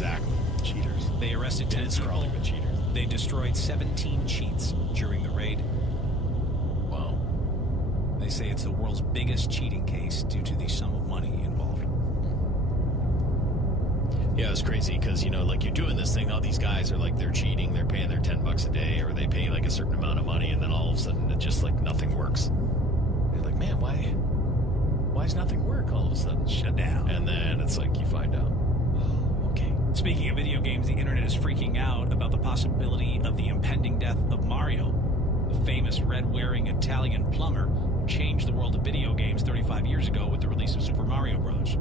Exactly. Cheaters. They arrested 10 people. Crawling with cheaters. They destroyed 17 cheats during the raid. Wow. They say it's the world's biggest cheating case due to the sum of money involved. Yeah, it's crazy because, like you're doing this thing, all these guys are like, they're cheating, they're paying their $10 a day, or they pay like a certain amount of money, and then all of a sudden it just like nothing works. You're like, man, why does nothing work all of a sudden? Shut down. And then it's like you find out. Okay. Speaking of video games, the internet is freaking out about the possibility of the impending death of Mario, the famous red-wearing Italian plumber who changed the world of video games 35 years ago with the release of Super Mario Bros.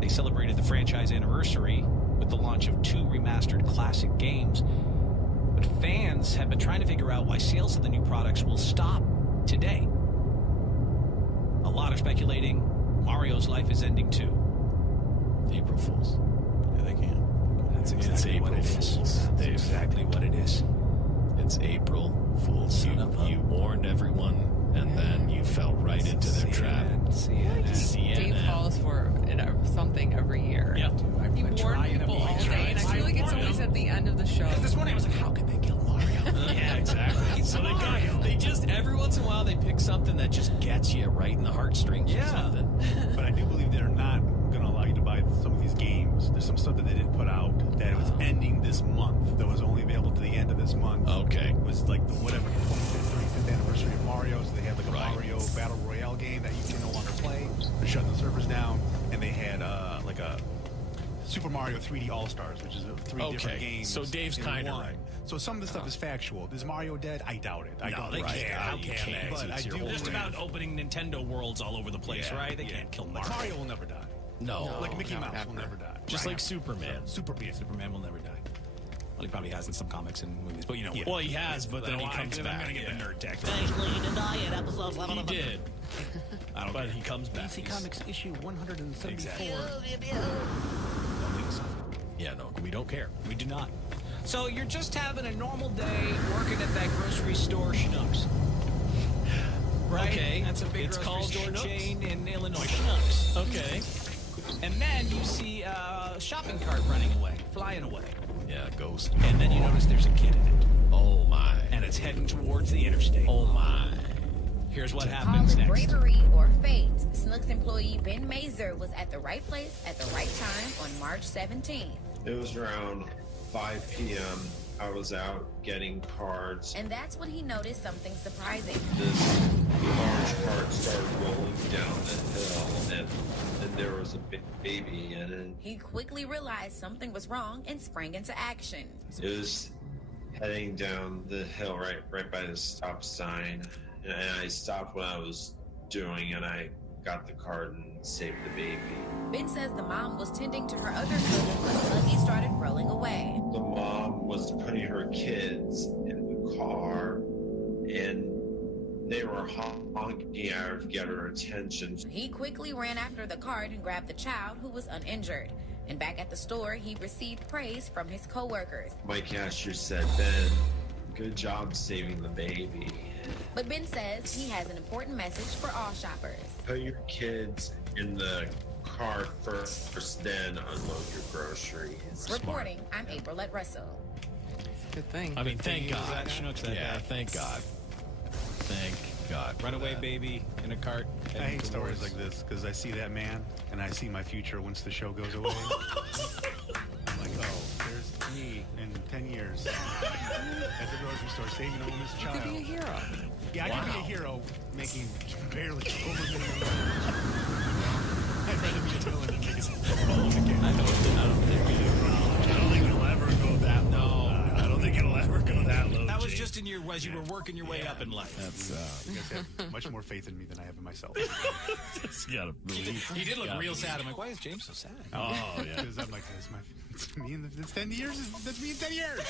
They celebrated the franchise anniversary with the launch of 2 remastered classic games, but fans have been trying to figure out why sales of the new products will stop today. A lot are speculating Mario's life is ending too. April Fools. Yeah, they can. That's exactly what it is. That's exactly what it is. It's April Fools. You warned everyone, and then you fell right into their trap. CNN. Dave falls for something every year. Yep. He warned people all day, and I feel like it's always at the end of the show. This morning I was like, how could they kill Mario? Yeah, exactly. So they just every once in a while they pick something that just gets you right in the heartstrings or something. But I do believe they're not going to allow you to buy some of these games. There's some stuff that they didn't put out that was ending this month. That was only available to the end of this month. Okay. It was like the 25th, 35th anniversary of Mario. So they had like a Right. Mario Battle Royale game that you can no longer play. They're shutting the servers down. And they had like a Super Mario 3D All-Stars, which is 3 different games. So Dave's in kind of one. right. So some of the stuff is factual. Is Mario dead? I doubt it. I don't they think can't. so. How You can can't. they? But I It's your do whole Just believe- about opening Nintendo worlds all over the place, right? They can't kill Mario. Like Mario will never die. No. Like Mickey no, Mouse never. will never die. Just like Superman. Superman will never die. Well, he probably has in some comics and movies, but you know. Well, he has, but then he comes back. I'm gonna get the nerd tech. He did, I don't but care. he comes back. DC He's- Comics issue 174. Exactly. Don't think so. Yeah, no, we don't care. We do not. So you're just having a normal day working at that grocery store, Schnucks. Right? Okay. That's a big It's grocery called store Schnucks? chain in Illinois. Schnucks. Okay. And then you see a shopping cart running away, flying away. Yeah, Ghost. And then you notice there's a kid in it. Oh my. And it's heading towards the interstate. Oh my. Here's what Call happens it next. bravery or fate. Snooks employee Ben Mazer was at the right place at the right time on March 17th. It was around 5 p.m. I was out getting cards. And that's when he noticed something surprising. This large cart started rolling down the hill, and there was a baby in it. He quickly realized something was wrong and sprang into action. It was heading down the hill right by the stop sign, and I stopped what I was doing, and I got the card and saved the baby. Ben says the mom was tending to her other children when the buggy started rolling away. The mom was putting her kids in the car, and they were honking at her to get her attention. He quickly ran after the cart and grabbed the child, who was uninjured. And back at the store, he received praise from his coworkers. My cashier said, "Ben, good job saving the baby. But Ben says he has an important message for all shoppers. Put your kids in the car first, then unload your groceries." Reporting, I'm April at Russell. Good thing. I mean, thank He was God. at Schnucks that Yeah, day. thank God. Thank God. for Runaway that. baby in a cart. I hate stories like this because I see that man and I see my future once the show goes away. I'm like, oh, there's me in 10 years at the grocery store saving a woman's You child. could be a hero. Yeah, I could be a hero making barely over minimum wage. I'd rather be a villain than make it. I don't think it'll ever go that low. I don't think it'll ever go that low. That was just in your as you were working your way up in life. That's You guys have much more faith in me than I have in myself. just gotta believe. He did look Yeah. real sad. I'm like, why is James so sad? Oh yeah. Because I'm like, it's me in it's 10 years. That's me in 10 years.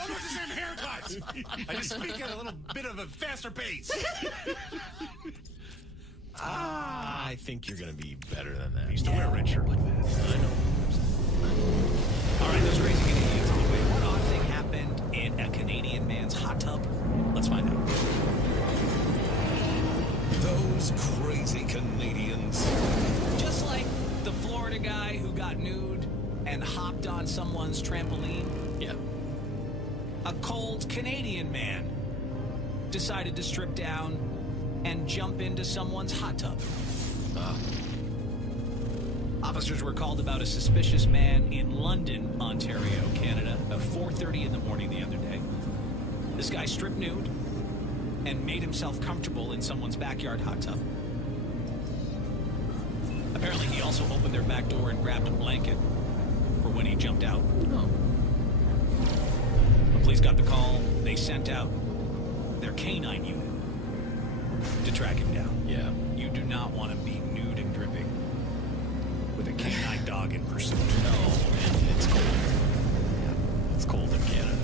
Almost the same haircut. I just speak at a little bit of a faster pace. I think you're gonna be better than that. I used to wear a red shirt like that. I know. All right, those crazy Canadians. Anyway, what odd thing happened in a Canadian man's hot tub? Let's find out. Those crazy Canadians. Just like the Florida guy who got nude and hopped on someone's trampoline. Yeah. A cold Canadian man decided to strip down and jump into someone's hot tub. Officers were called about a suspicious man in London, Ontario, Canada, at 4:30 in the morning the other day. This guy stripped nude and made himself comfortable in someone's backyard hot tub. Apparently, he also opened their back door and grabbed a blanket for when he jumped out. When police got the call, they sent out their canine unit to track him down. Yeah. You do not want to be nude and dripping with a canine dog in pursuit. No, and it's cold. Yeah. It's cold in Canada.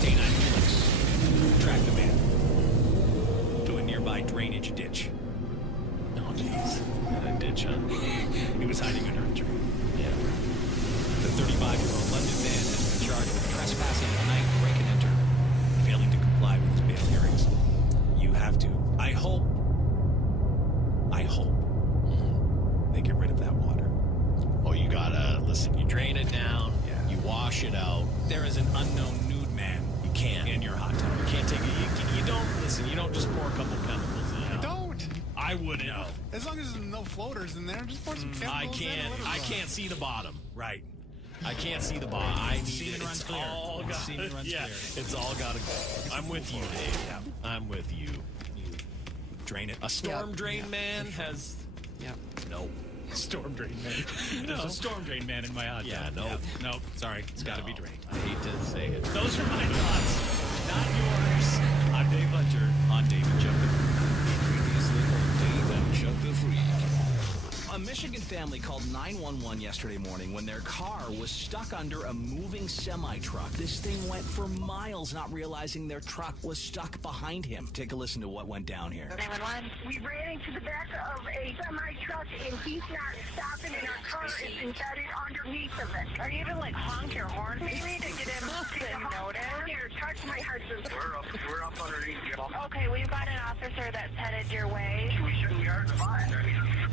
Canine Felix tracked the man to a nearby drainage ditch. Oh, jeez. In a ditch, huh? He was hiding under a tree. Yeah. The 35-year-old London man has been charged with trespassing at night, break and enter, failing to comply with his bail hearings. You have to. I hope they get rid of that water. Oh, you gotta, listen, you drain it down, Yeah. you wash it out. There is an unknown nude man You can't. in your hot tub. You can't take it. You don't, listen, you don't just pour a couple chemicals in it. Don't. I wouldn't. No. As long as there's no floaters in there, just pour some chemicals I in and can't. let it I run. can't see the bottom. Right. I can't see the bottom. I need Semen it. runs It's clear. all got, Semen runs yeah, clear. it's all got to go. I'm with you, Dave. Yeah. I'm with you. Drain it. A storm drain man has. Yeah. No. Storm drain man. There's a storm drain man in my hot tub. Yeah, no. No, sorry. It's got to be drained. I hate to say it. Those are my thoughts, not yours. I'm Dave Hunter on Dave and Chuck the Freak. Previously on Dave and Chuck the Freak. A Michigan family called 911 yesterday morning when their car was stuck under a moving semi-truck. This thing went for miles, not realizing their truck was stuck behind him. Take a listen to what went down here. 911. We ran into the back of a semi-truck and he's not stopping and our car is embedded underneath of it. Are you even like honk your horn maybe to get him to notice? Here, touch my husband. We're up underneath you. Okay, we've got an officer that's headed your way. We are divided.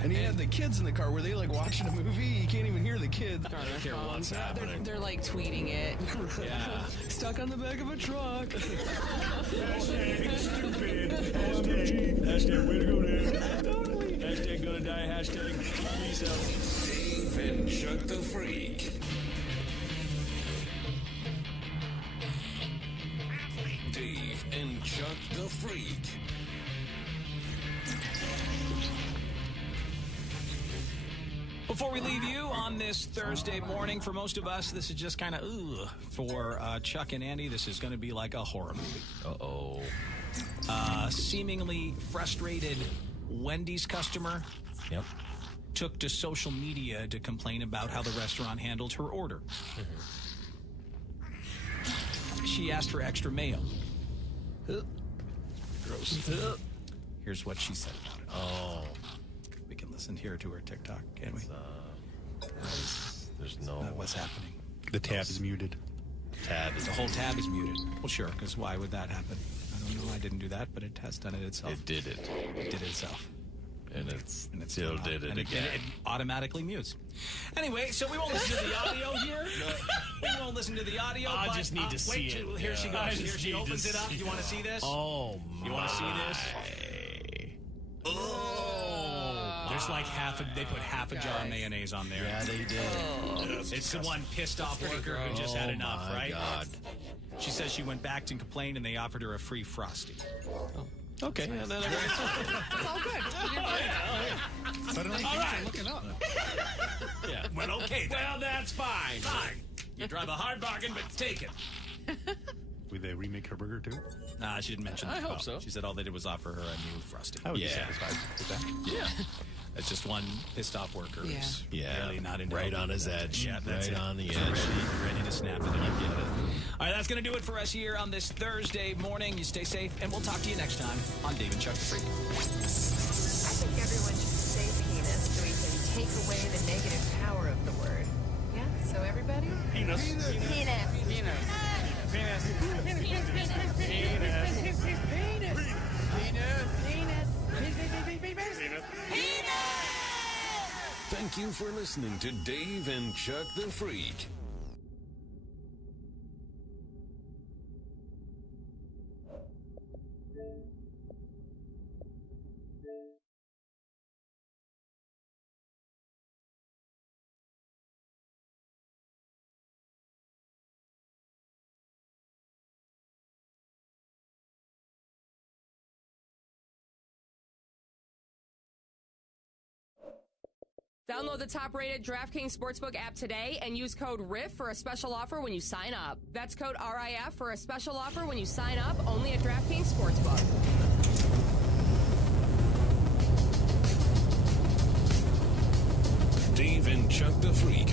And he had the kids in the car. Were they like watching a movie? You can't even hear the kids. I don't care what's happening. They're like tweeting it. Yeah. Stuck on the back of a truck. Hashtag stupid. Hashtag way to go, Dave. Totally. Hashtag gonna die. Hashtag peace out. Dave and Chuck the Freak. Dave and Chuck the Freak. Before we leave you on this Thursday morning, for most of us, this is just kind of, ugh. For Chuck and Andy, this is going to be like a horror movie. Uh-oh. Seemingly frustrated Wendy's customer Yep. took to social media to complain about how the restaurant handled her order. She asked for extra mayo. Gross. Here's what she said about it. Oh. We can listen here to her TikTok, can't we? There's no What's happening? The tab is muted. tab. The whole tab is muted. Well, sure, because why would that happen? I don't know. I didn't do that, but it has done it itself. It did it. It did it itself. And it's And it still did it and again. It automatically mutes. Anyway, so we won't listen to the audio here. We won't listen to the audio. I but, just need to see wait it. till here she Yeah. I goes. just Here she need to opens it up. see You want to see this? Oh, You want to see this? Oh. There's like they put half a jar of mayonnaise on there. Yeah, they did. It's the one pissed off worker who just had Oh, enough, my right? God. She says she went back and complained, and they offered her a free Frosty. Okay. Yeah, then It's all good. You're good. Suddenly things are looking up. yeah. Well, okay. Well, that's fine. Fine. You drive a hard bargain, but take it. Would they remake her burger too? Nah, she didn't mention that. I hope so. She said all they did was offer her a new Frosty. I would be Yeah. satisfied with that. Yeah. It's just one pissed off worker who's Yeah. really not into Right helping. on his edge. Yeah, that's right it. on the edge. Ready to snap it. I get it. All right, that's going to do it for us here on this Thursday morning. You stay safe, and we'll talk to you next time on Dave and Chuck the Freak. I think everyone should say penis so we can take away the negative power of the word. Yeah, so everybody? Penis. Thank you for listening to Dave and Chuck the Freak. Download the top-rated DraftKings Sportsbook app today and use code RIF for a special offer when you sign up. That's code RIF for a special offer when you sign up, only at DraftKings Sportsbook. Dave and Chuck the Freak.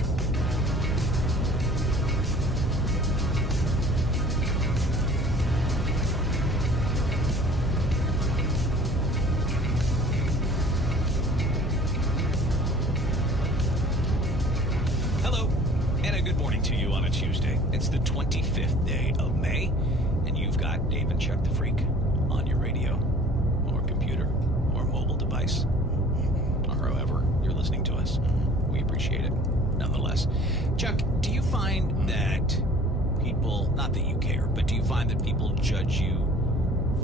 Hello, and a good morning to you on a Tuesday. It's the 25th day of May, and you've got Dave and Chuck the Freak on your radio, or computer, or mobile device, or however you're listening to us. We appreciate it, nonetheless. Chuck, do you find that people, not that you care, but do you find that people judge you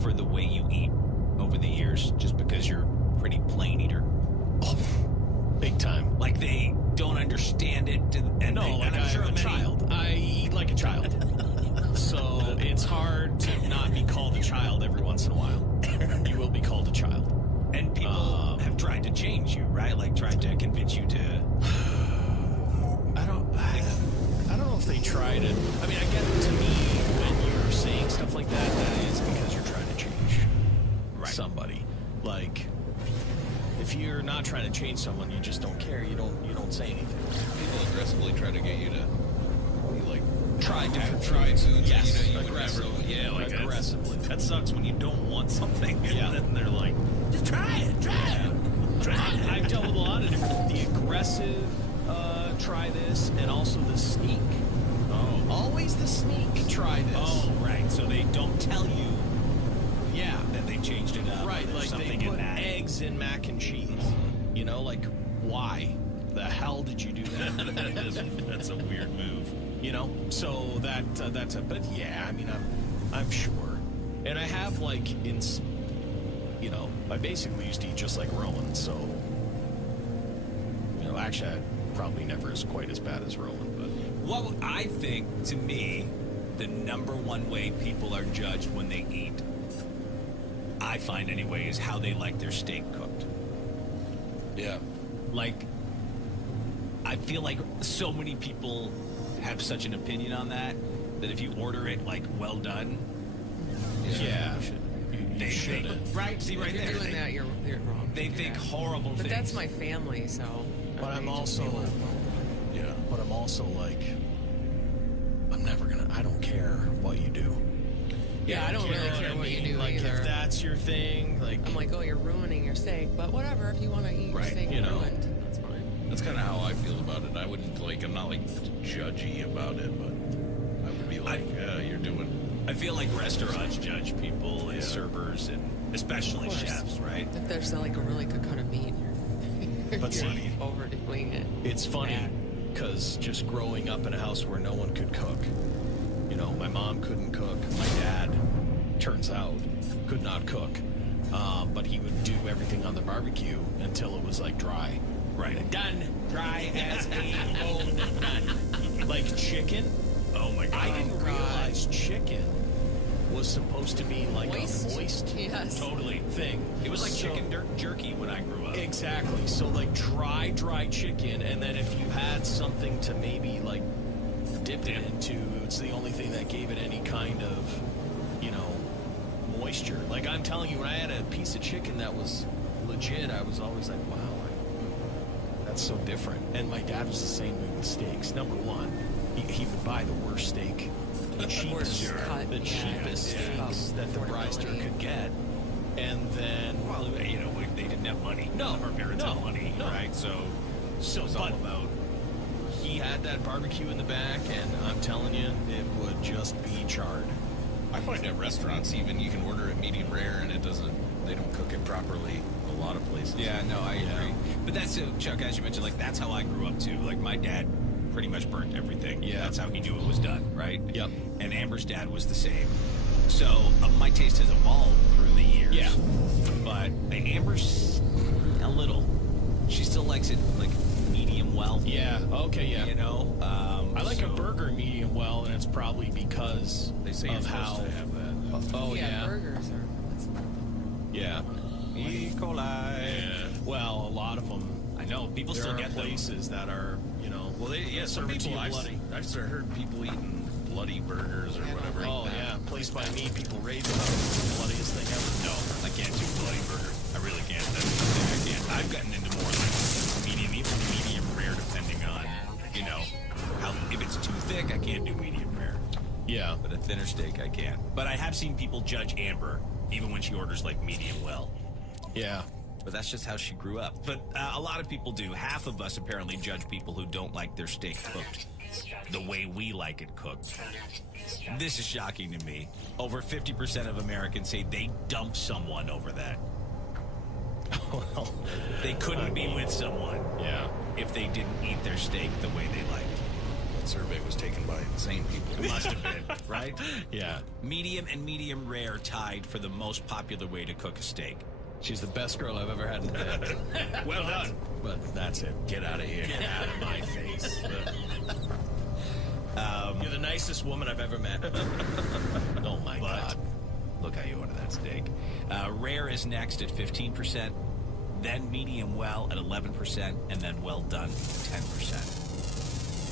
for the way you eat over the years just because you're a pretty plain eater? Oh, big time. Like they don't understand it, and No, like I'm a child. I eat like a child. So it's hard to not be called a child every once in a while. You will be called a child. And people have tried to change you, right? Like tried to convince you to. I don't know if they tried it. I mean, I get it. To me, when you're saying stuff like that, that is because you're trying to change somebody. Like, if you're not trying to change someone, you just don't care. You don't say anything. People aggressively try to get you to Try different foods. Yes, you would aggressively. never, Like Aggressively. That sucks when you don't want something. Yeah. And then they're like, just try it. I've dealt with a lot of different. The aggressive, try this, and also the sneak. Oh. Always the sneak. Try this. Oh, right. So they don't tell you. Yeah. That they changed it up. Right, There's like something they in put that. eggs in mac and cheese. You know, like, why the hell did you do that? That's a weird move. You know, so that's a. But yeah, I mean, I'm sure, and I have like you know, I basically used to eat just like Rowan. So, you know, actually, I probably never is quite as bad as Rowan, but. What I think, to me, the number one way people are judged when they eat, I find anyway, is how they like their steak cooked. Yeah. Like, I feel like so many people have such an opinion on that if you order it, like, well done, Yeah. they shouldn't. Right? See, right If there. you're doing that, you're wrong. They think horrible But things. that's my family, so. But I'm they just also, be well done. yeah. But I'm also like, I don't care what you do. Yeah, I don't really care what you do like, either. if that's your thing, like. I'm like, oh, you're ruining your steak, but whatever. If you want to eat your Right, steak you know. ruined, that's fine. That's kind of how I feel about it. I wouldn't I'm not like judgy about it, but I would be like, yeah, you're doing. I feel like restaurants judge people and servers and especially Of course. chefs, right? If there's like a really good cut of meat, you're, But you're see, overdoing it. It's funny because just growing up in a house where no one could cook, you know, my mom couldn't cook, my dad, turns out, could not cook, but he would do everything on the barbecue until it was like dry. Right. Done. Dry as a bone. Done. Like chicken. Oh my god. I didn't realize chicken was supposed to be like Moist? a moist Yes. Totally. thing. It was like So- chicken jerky when I grew up. Exactly. So like dry chicken, and then if you had something to maybe like dip it into, it's the only thing that gave it any kind of, you know, moisture. Like I'm telling you, when I had a piece of chicken that was legit, I was always like, wow, that's so different. And my dad was the same way with steaks. Number one, he would buy the worst steak, the cheapest, cut, the yeah. cheapest steaks that the Bryster Affordability. could get. And then, Well, you know, they didn't have money. No, Our parents no, had money, no. right? So it was all but- about. he had that barbecue in the back, and I'm telling you, it would just be charred. I find at restaurants even you can order it medium rare and they don't cook it properly a lot of places. Yeah, no, I agree. But that's, Chuck, as you mentioned, like, that's how I grew up, too. Like, my dad pretty much burnt everything. Yeah. That's how he knew it was done, right? Yep. And Amber's dad was the same. So, my taste has evolved through the years. Yeah. But Amber's a little. She still likes it, like, medium well. Yeah. Okay. Yeah. You know? I like a burger medium well, and it's probably because They say you're of supposed how. to have that. Burgers are. Yeah. E. coli. Yeah. Well, a lot of them. I know. People There still are get them. places that are, Well, some serving to people, you I've bloody. heard people eating bloody burgers or whatever. Oh yeah, placed by me. People rave about it. It's the bloodiest thing ever. No, I can't do bloody burger. I really can't. That's something I can't. I've gotten into more like medium, even medium rare, depending on, how, if it's too thick, I can't do medium rare. Yeah. But a thinner steak, I can. But I have seen people judge Amber, even when she orders like medium well. Yeah. But that's just how she grew up. But a lot of people do. Half of us apparently judge people who don't like their steak cooked the way we like it cooked. This is shocking to me. Over 50% of Americans say they dump someone over that. Well, They couldn't be with someone yeah. if they didn't eat their steak the way they liked. That survey was taken by insane people. It must have been, right? Yeah. Medium and medium rare tied for the most popular way to cook a steak. She's the best girl I've ever had in bed. Well done. But that's it. Get out of here. Get out of my face. You're the nicest woman I've ever met. Oh my God. Look how you order that steak. Rare is next at 15%, then medium well at 11%, and then well done 10%.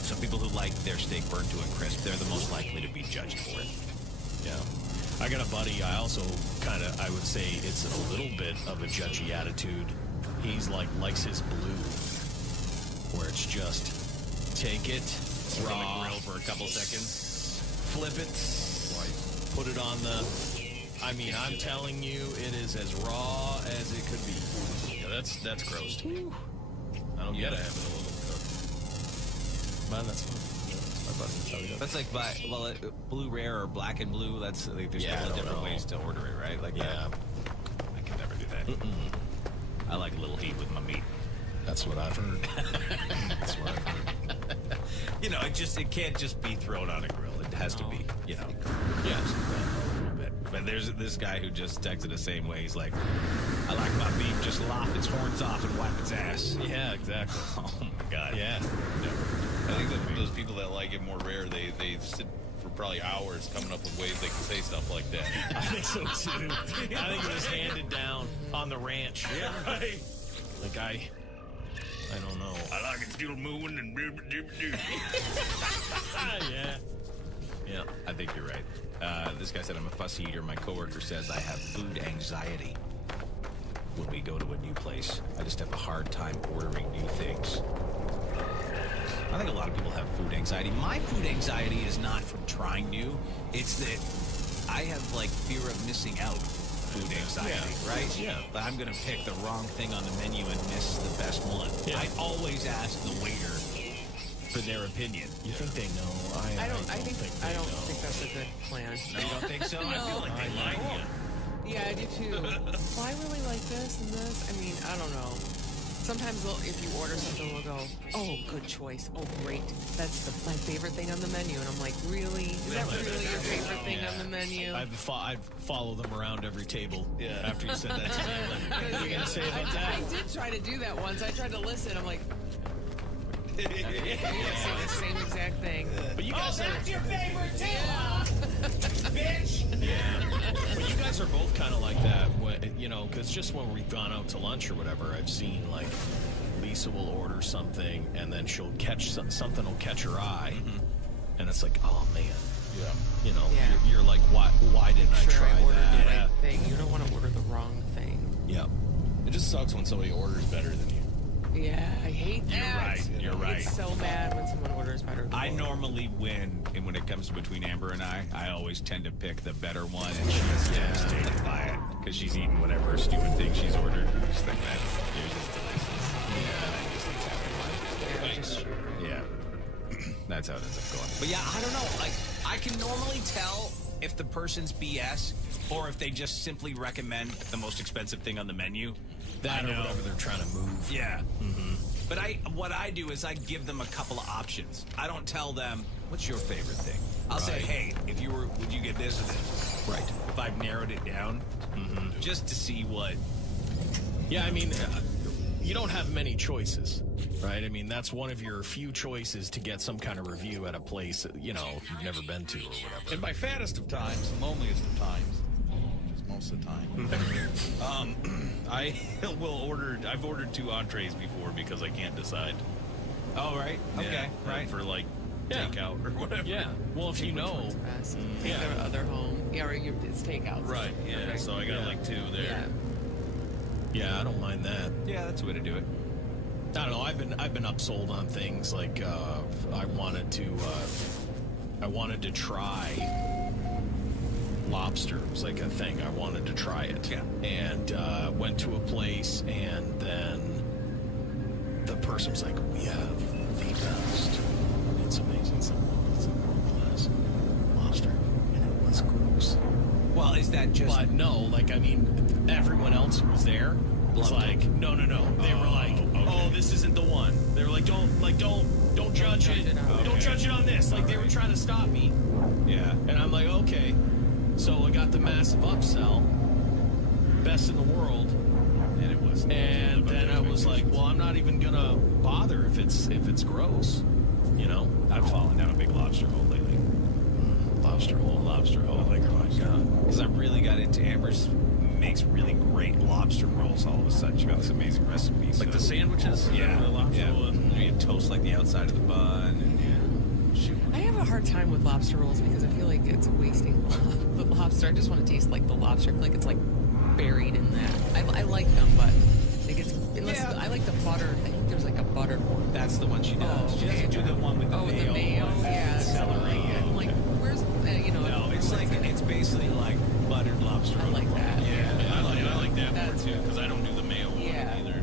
So people who like their steak burnt to a crisp, they're the most likely to be judged for it. Yeah. I got a buddy, I also I would say it's a little bit of a judgy attitude. He's likes his blue, where it's just take it From raw, the grill for a couple seconds. flip it, put it on the, I'm telling you, it is as raw as it could be. Yeah, that's gross to me. I don't You get gotta it. have it a little cooked. Man, that's fine. My buddy, that's how he does it. That's like blue rare or black and blue. That's like, there's Yeah, I a couple of don't different know. ways to order it, right? Like Yeah, that. I can never do that. I like a little heat with my meat. that's what I've heard. That's what I've heard. It can't just be thrown on a grill. It has to be, Yes. a little bit. But there's this guy who just texted the same way. He's like, I like my beef, just lop its horns off and wipe its ass. Yeah, exactly. Oh my God. Yeah. I think that those people that like it more rare, they sit for probably hours coming up with ways they can say stuff like that. I think so too. I think it was handed down on the ranch. Yeah, right. Like I don't know. I like it still moving and Yeah. Yeah, I think you're right. This guy said I'm a fussy eater. My coworker says I have food anxiety when we go to a new place. I just have a hard time ordering new things. I think a lot of people have food anxiety. My food anxiety is not from trying new. It's that I have fear of missing out food anxiety, right? Yeah. But I'm going to pick the wrong thing on the menu and miss the best one. Yeah. I always ask the waiter for their opinion. You think they know? I don't think they that's a good plan. You don't think so? I feel like they like you. Yeah, I do too. Well, I really like this and this. I don't know. Sometimes if you order something, we'll go, oh, good choice. Oh, great. That's my favorite thing on the menu. And I'm like, really? Is that really your favorite thing on the menu? I'd follow them around every table. Yeah. After you said that to me, like, what are you gonna say about that? I did try to do that once. I tried to listen. I'm like, you're gonna say the same exact thing. But you guys that's your favorite too, bitch. Yeah. But you guys are both kind of like that, because just when we've gone out to lunch or whatever, I've seen Lisa will order something and then she'll catch something will catch her eye, and it's like, oh man, Yeah. you're like, why didn't I try ordered that? the right thing. You don't want to order the wrong thing. Yeah. It just sucks when somebody orders better than you. Yeah, I hate that. You're right. It's so bad when someone orders better than I me. normally win, and when it comes to between Amber and I always tend to pick the better one, and she's devastated by it because she's eating whatever stupid thing she's ordered. She's like, that yours is delicious. Yeah, that's how it ends up going. But yeah, I don't know. I can normally tell if the person's BS or if they just simply recommend the most expensive thing on the menu. That or whatever they're trying to move. Yeah. But what I do is I give them a couple of options. I don't tell them, what's your favorite thing? I'll say, hey, if you were, would you get this or this? Right. If I've narrowed it down, just to see what. Yeah, I mean, you don't have many choices, right? I mean, that's one of your few choices to get some kind of review at a place, you know, you've never been to or whatever. In my fattest of times, the loneliest of times, most of the time, I will order. I've ordered 2 entrees before because I can't decide. Oh, right. Okay, Yeah, right. For like takeout or whatever. Yeah. Well, if you know. Best. Take their other home. Yeah, or it's takeout. Right. Yeah. Okay. So I got like 2 there. Yeah. Yeah, I don't mind that. Yeah, that's the way to do it. I don't know. I've been upsold on things like I wanted to try lobster. It was like a thing. I wanted to try it. Yeah. And went to a place, and then the person was like, "We have the best. It's amazing. It's world-class lobster," and it was gross. Well, is that just? But no, like I mean, everyone else who was there was like, no. They were like, oh, this isn't the one. They were like, don't judge it. Don't judge it on this. Like they were trying to stop me. Yeah. And I'm like, okay. So I got the massive upsell, best in the world, And it was. and then I was like, well, I'm not even gonna bother if it's gross, you know. I've fallen down a big lobster hole lately. Lobster hole. Like, oh my god! Because I really got into Amber's. Makes really great lobster rolls. All of a sudden, she got this amazing recipe. Like the sandwiches? Yeah. The lobster Yeah. roll? You toast like the outside of the bun. And I have a hard time with lobster rolls because I feel like it's wasting the lobster. I just want to taste like the lobster. I feel like it's like buried in that. I like them, but like it's I like the butter. I think there's like a buttered one. That's the one she does. Oh, She doesn't do the one with the mayo. With the mayo, yeah. Celery. I'm like, where's No, it's basically like buttered lobster. I like that. Yeah, I like that more That's too because I don't do the mayo one Yeah. either.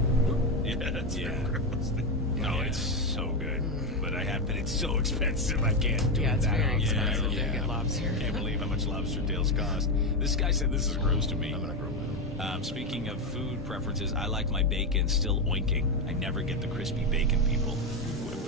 Yeah, that's gross. No, it's so good. But it's so expensive. I can't do Yeah, it's that. very Yeah, expensive yeah. to get lobster. Can't believe how much lobster tails cost. This guy said this is gross to me. I'm gonna grow my Speaking of food preferences, I like my bacon still oinking. I never get the crispy bacon people.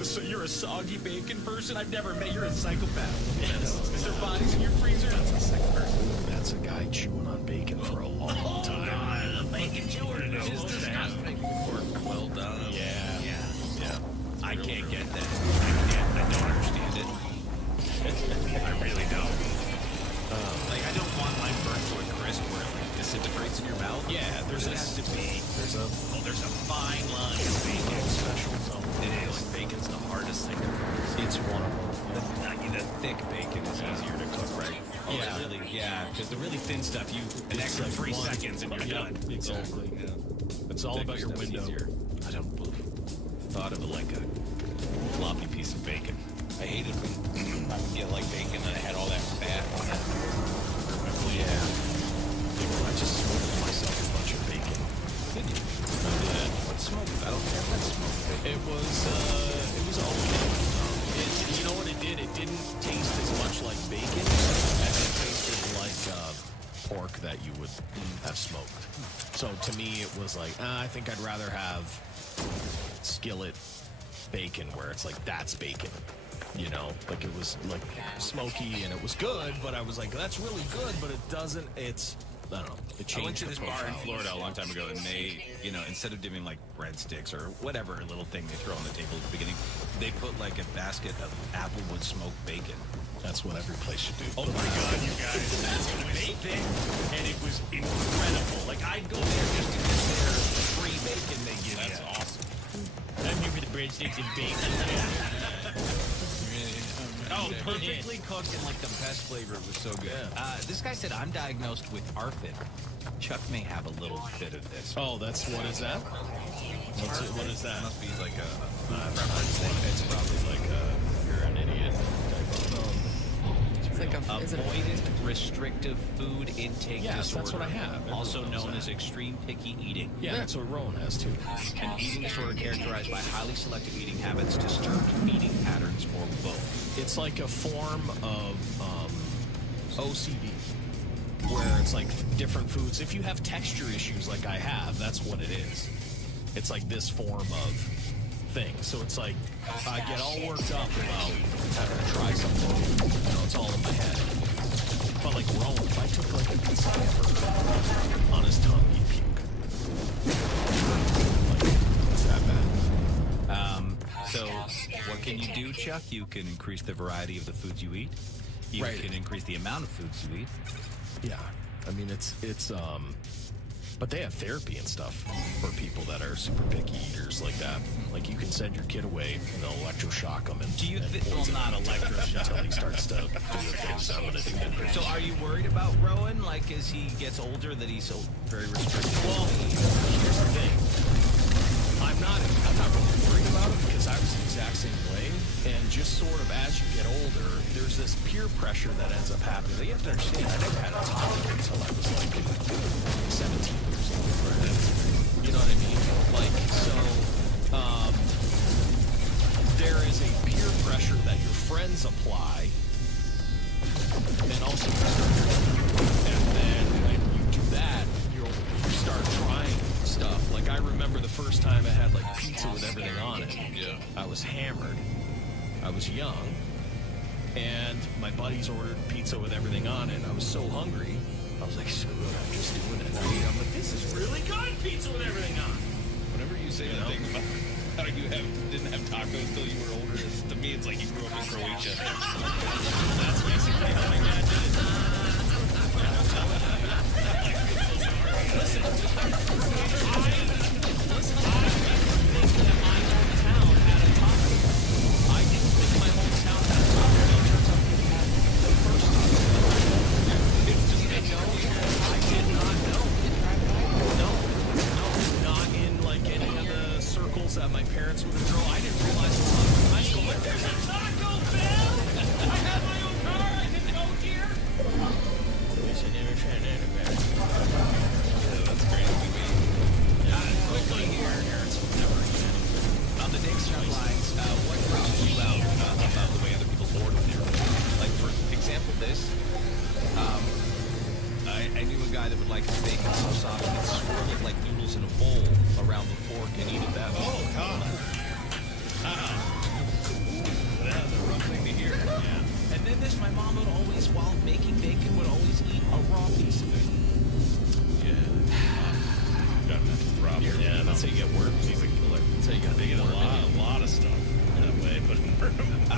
So you're a soggy bacon person? I've never met. You're a psychopath. Yes. Is there bodies in your freezer? That's a sick person. That's a guy chewing on bacon for a long time. The bacon chewer is disgusting. Pork well done. Yeah. I can't get that. I don't understand it. I really don't. Like, I don't want mine burnt to a crisp where it like disintegrates in your mouth. Yeah, there's It has to be. There's a There's a fine line of bacon. special zone. It is. Bacon's the hardest thing to cook. It's one of them. The thick bacon is easier to cook, right? Oh, Yeah. really, because the really thin stuff, an It's extra like 3 one- seconds and you're Yeah, done. exactly. It's all about your Thicker stuff's window. easier. I don't thought of it like a floppy piece of bacon. I hated when I would get like bacon and I had all that fat on it. Yeah. I just smoked myself a bunch of bacon. Did you? I did. What smoked? I don't have that smoked bacon. It was okay. You know what it did? It didn't taste as much like bacon as it tasted like pork that you would have smoked. So to me, it was like, I think I'd rather have skillet bacon where it's like, that's bacon. You know, like it was like smoky and it was good, but I was like, that's really good, but it doesn't, it's, I don't know, it changed. I went to the this bar in profile. Florida a long time ago, and they, instead of doing like breadsticks or whatever little thing they throw on the table at the beginning, they put like a basket of Applewood smoked bacon. That's what every place should do. Oh my God, you guys! That's bacon, and it was incredible. Like I'd go there just to get their free bacon they give you. That's awesome. I'm here for the breadsticks and bacon. Oh, perfectly cooked and like the best flavor. It was so good. This guy said I'm diagnosed with ARFID. Chuck may have a little bit of this. Oh, what is that? What is that? Must be like a. It's probably like you're an idiot type of. It's like is it Avoidant restrictive food intake Yes, disorder. that's what I have. Also Everyone knows known that. as extreme picky eating. Yeah, that's what Rowan has too. An eating disorder characterized by highly selective eating habits, disturbed feeding patterns, or both. It's like a form of OCD. where it's like different foods. If you have texture issues like I have, that's what it is. It's like this form of thing. So it's like I get all worked up about having to try something new. You know, it's all in my head. But like Rowan, if I took like a piece of hamburger on his tongue, he'd puke. Like, it's that bad. So what can you do, Chuck? You can increase the variety of the foods you eat. You can increase the amount of foods you eat. Yeah. I mean, it's but they have therapy and stuff for people that are super picky eaters like that. Like you can send your kid away and they'll electroshock him. And Do you think? Well, not electroshock until he starts to do the things I'm going to do. So are you worried about Rowan? Like as he gets older, that he's so very restricted? Well, here's the thing. I'm not really worried about it because I was the exact same way. And just sort of as you get older, there's this peer pressure that ends up happening. You have to understand, I never had a toddler until I was like 17 years old. You know what I mean? Like, so, there is a peer pressure that your friends apply, and also and then when you do that, you start trying stuff. Like I remember the first time I had like pizza with everything on it. Yeah. I was hammered. I was young, and my buddies ordered pizza with everything on it. I was so hungry. I was like, screw it, I'm just doing it. I'm like, this is really good, pizza with everything on. Whenever you say that thing about how you didn't have tacos till you were older, to me it's like you grew up in Croatia. That's basically how my dad did it. Listen, my hometown had a taco. I didn't think my hometown had a taco. It turns out we had the first taco. I did not know. No, not in like any of the circles that my parents would throw. I didn't realize until I was in high school. Like, there's a Taco Bell. I have my own car. I can go here. Wish I never tried that again. That's crazy. Quickly here, parents would never eat anything. On the Dave's Shop lines, what grosses you out about the way other people board with their food? Like, for example, this. I knew a guy that would like his bacon so soft he'd swirl it like noodles in a bowl around the fork and eat it that way. Oh, God. That was a rough thing to hear. Yeah. And then this, my mom would always, while making bacon, would always eat a raw piece of it. Got mental problems. Yeah, that's how you get worms. He's a killer. That's how you got big a lot of stuff that way. But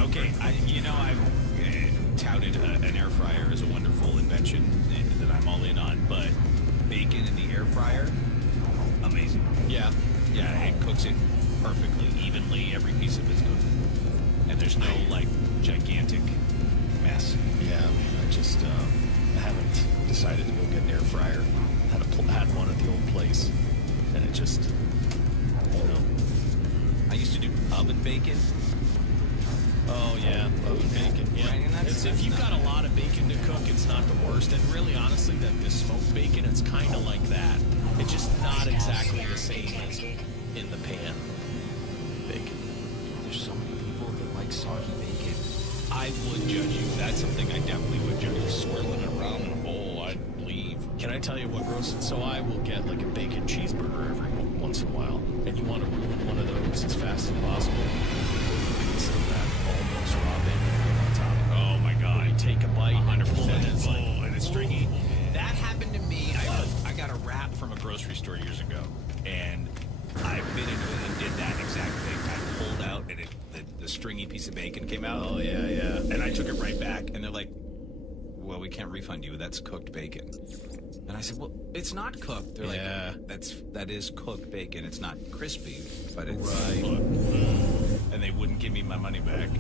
okay, I've touted an air fryer as a wonderful invention that I'm all in on, but bacon in the air fryer, amazing. Yeah, it cooks it perfectly, evenly. Every piece of it's cooked, and there's no like gigantic mess. Yeah, I just I haven't decided to go get an air fryer. Had one at the old place, and it just, I used to do oven bacon. Oh yeah, oven bacon. Yeah, right, and it's, if you've got a lot of bacon to cook, it's not the worst. And really, honestly, that this smoked bacon, it's kind of like that. It's just not exactly the same as in the pan bacon. There's so many people that like soggy bacon. I would judge you. That's something I definitely would judge you. Swirling it around in a bowl, I'd leave. Can I tell you what grosses? So I will get like a bacon cheeseburger every once in a while, and you want to ruin one of those as fast as possible. Piece of that almost raw bacon on top. Oh my God! You take a bite, 100%. and it's like, and it's stringy. That happened to me. I got a wrap from a grocery store years ago, and I bit into it and did that exact thing. I pulled out, and the stringy piece of bacon came out. Oh yeah. And I took it right back, and they're like, "Well, we can't refund you. That's cooked bacon." And I said, "Well, it's not cooked." They're like, "That is cooked bacon. It's not crispy, but it's cooked." And they wouldn't give me my money back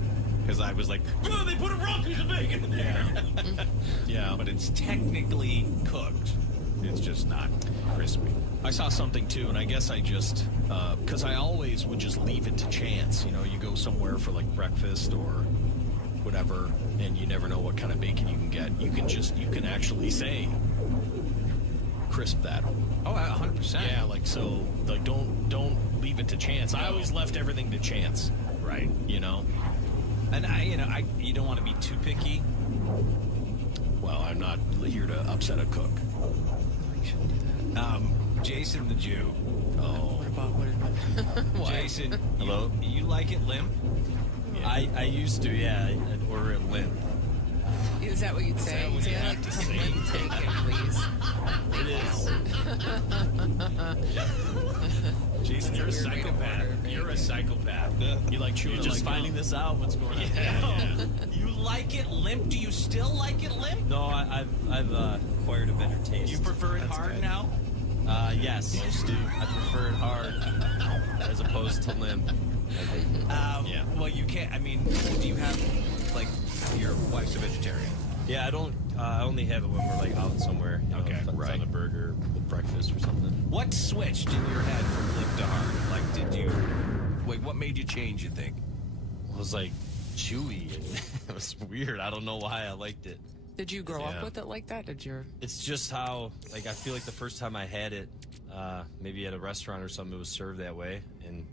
because I was like, "Oh, they put a raw piece of bacon in there." Yeah, but it's technically cooked. It's just not crispy. I saw something too, and I guess I just, because I always would just leave it to chance. You know, you go somewhere for like breakfast or whatever, and you never know what kind of bacon you can get. You can actually say, crisp that. Oh, 100%. Yeah, like so, like don't leave it to chance. I always left everything to chance. Right. You know. And you don't want to be too picky. Well, I'm not here to upset a cook. You shouldn't do that. Jason the Jew. Oh. What? Jason, Hello? You like it limp? I used to, yeah. I'd order it limp. Is that what you'd say? what Say, you I'd have like to some say? limp bacon, please. It is. Jason, you're a Weird way to psychopath. order You're a psychopath. You like chewing You're it just like finding gum. this out. What's going on? Yeah. You like it limp? Do you still like it limp? No, I've acquired a better taste. You prefer it That's hard good. now? Yes. Most do. I prefer it hard as opposed to limp. Yeah. Well, you can't. I mean, do you have like your wife's a vegetarian? Yeah, I don't. I only have it when we're like out somewhere. You know, Okay, if it's right. on a burger with breakfast or something. What switched in your head from limp to hard? Like, did you? Wait, what made you change? You think? It was like chewy. And it was weird. I don't know why I liked it. Did you grow Yeah. up with it like that? Did you? It's just how, like, I feel like the first time I had it, maybe at a restaurant or something, it was served that way, and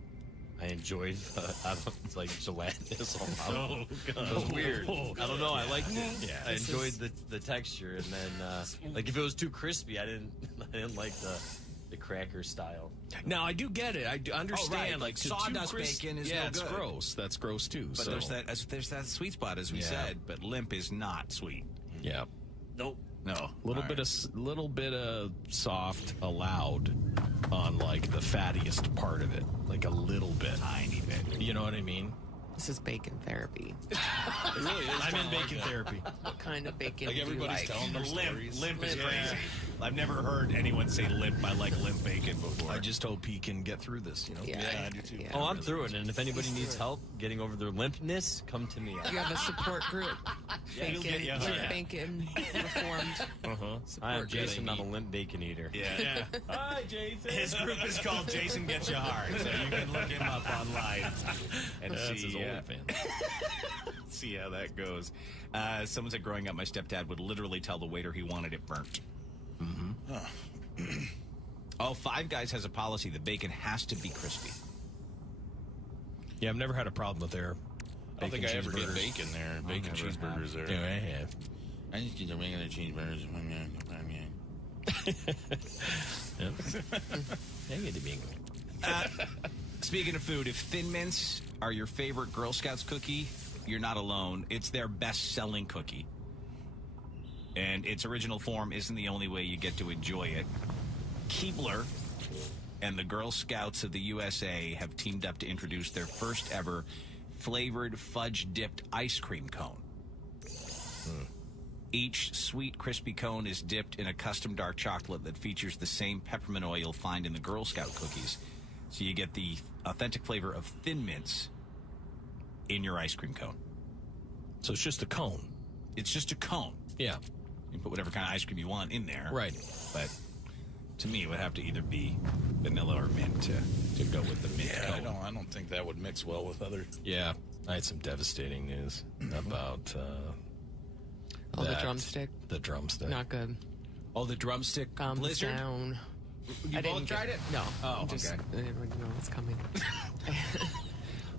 I enjoyed it's like gelatinous somehow. Oh, God. It was weird. I don't know. I liked it. Yeah. I enjoyed the texture, and then like if it was too crispy, I didn't like the cracker style. Now I do get it. I do understand. right. Like to Sawdust too bacon is yeah, no it's good. gross. That's gross too. But so. there's that sweet spot, as we Yeah. said. But limp is not sweet. Yeah. Nope. No. Little bit of soft allowed on like the fattiest part of it, like a little bit, Tiny bit. You know what I mean? This is bacon therapy. It really is. I'm in bacon therapy. What kind of bacon Like do you everybody's like? telling their stories. Limp is Limp. crazy. I've never heard anyone say limp. I like limp bacon before. I just hope he can get through this. You know. Yeah. Yeah, I do too. Yeah. Oh, I'm through it. And if anybody needs help getting over their limpness, come to me. You have a support group. he'll get you hard. Bacon reformed. I am Support Jason. group. I'm a limp bacon eater. Yeah. Hi, Jason. His group is called Jason Gets You Hard, so you can look him up online and That's his see, OnlyFans. see how that goes. Someone said growing up, my stepdad would literally tell the waiter he wanted it burnt. Oh, Five Guys has a policy that bacon has to be crispy. Yeah, I've never had a problem with their. I don't think I ever get cheeseburgers. bacon there. Bacon never cheeseburgers there. Yeah, I have. I just get the regular cheeseburgers. I get the bacon. Speaking of food, if Thin Mints are your favorite Girl Scouts cookie, you're not alone. It's their best-selling cookie. And its original form isn't the only way you get to enjoy it. Keebler and the Girl Scouts of the USA have teamed up to introduce their first ever flavored fudge-dipped ice cream cone. Each sweet, crispy cone is dipped in a custom dark chocolate that features the same peppermint oil you'll find in the Girl Scout cookies. So you get the authentic flavor of Thin Mints in your ice cream cone. So it's just a cone. It's just a cone. Yeah. You can put whatever kind of ice cream you want in there. Right. But to me, it would have to either be vanilla or mint to go with the mint Yeah, cone. I don't think that would mix well with other. Yeah. I had some devastating news about. Oh, the that- drumstick. The drumstick. Not good. Oh, the drumstick Thumbs blizzard? down. You I both didn't tried get- it? No. Oh, I'm just, okay. I didn't know what's coming.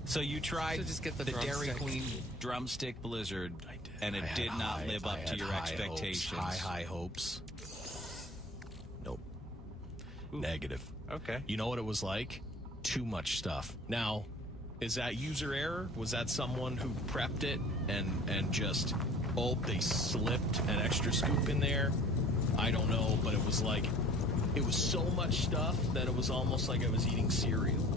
So you tried So just get the Dairy drumstick. Queen drumstick blizzard, I did. and it I had did not high- live I up to had your high expectations. Hopes, high hopes. Nope. Negative. Okay. You know what it was like? Too much stuff. Now, is that user error? Was that someone who prepped it and just, they slipped an extra scoop in there? I don't know, but it was like, it was so much stuff that it was almost like I was eating cereal.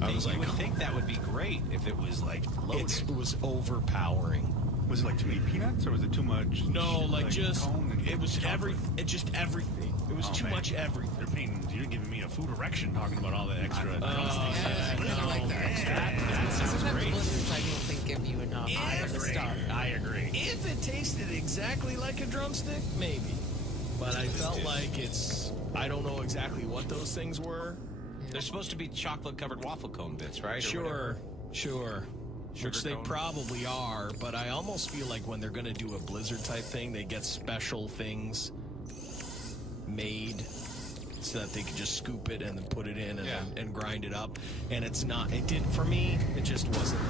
I was think you like, would think that would be great if it was like loaded. It was overpowering. Was it like too many peanuts, or was it too much? No, like just, cone and it was chocolate? just everything. It was Oh, too man. much everything. You're giving me a food erection talking about all the extra. Yeah, I kind of like that. Sometimes blizzards, I don't think, give you enough of the stuff. I agree. If it tasted exactly like a drumstick, maybe. But I felt like I don't know exactly what those things were. They're supposed to be chocolate-covered waffle cone bits, right? Or Sure. Which they cone? probably are, but I almost feel like when they're going to do a blizzard type thing, they get special things made so that they can just scoop it and then put it in and grind it up. And it didn't, for me, it just wasn't.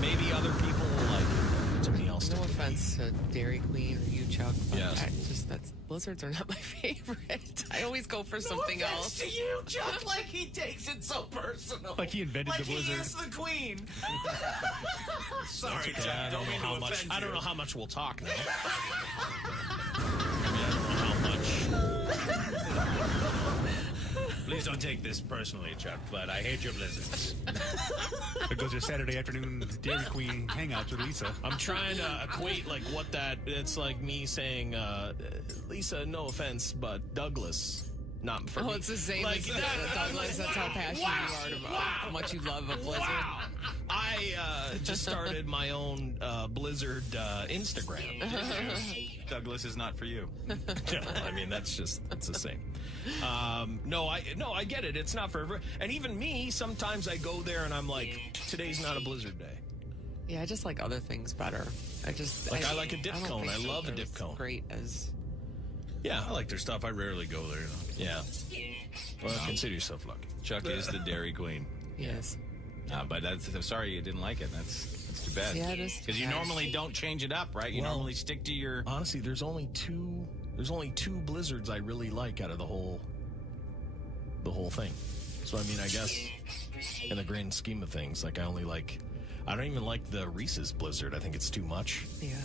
Maybe other people will like it. Something else. No offense to Dairy Queen or you, Chuck. But Yes. Blizzards are not my favorite. I always go for something else. To you, Chuck, like he takes it so personal. Like he invented the blizzard. He is the queen. Sorry, Yeah, Chuck. I don't know mean to how much. offend I don't you. know how much we'll talk now. I mean, I don't know how much. Please don't take this personally, Chuck, but I hate your blizzards. It goes to Saturday afternoon Dairy Queen hangouts with Lisa. I'm trying to equate like what that. It's like me saying, Lisa, no offense, but Douglas, not for me. It's the same Like, as Douglas. That's how passionate you are about how much you love a Blizzard. I just started my own Blizzard Instagram. Douglas is not for you. I mean, it's the same. No, I get it. It's not for everyone. And even me, sometimes I go there and I'm like, today's not a Blizzard day. Yeah, I just like other things better. I like a dip cone. I love a dip cone. Great as. Yeah, I like their stuff. I rarely go there. Yeah. Well, consider yourself lucky. Chuck is the Dairy Queen. Yes. But I'm sorry you didn't like it. That's too bad. Yeah, it is. Because you normally don't change it up, right? You normally stick to your. Honestly, there's only two Blizzards I really like out of the whole thing. So I mean, I guess in the grand scheme of things, like I don't even like the Reese's Blizzard. I think it's too much. Yeah.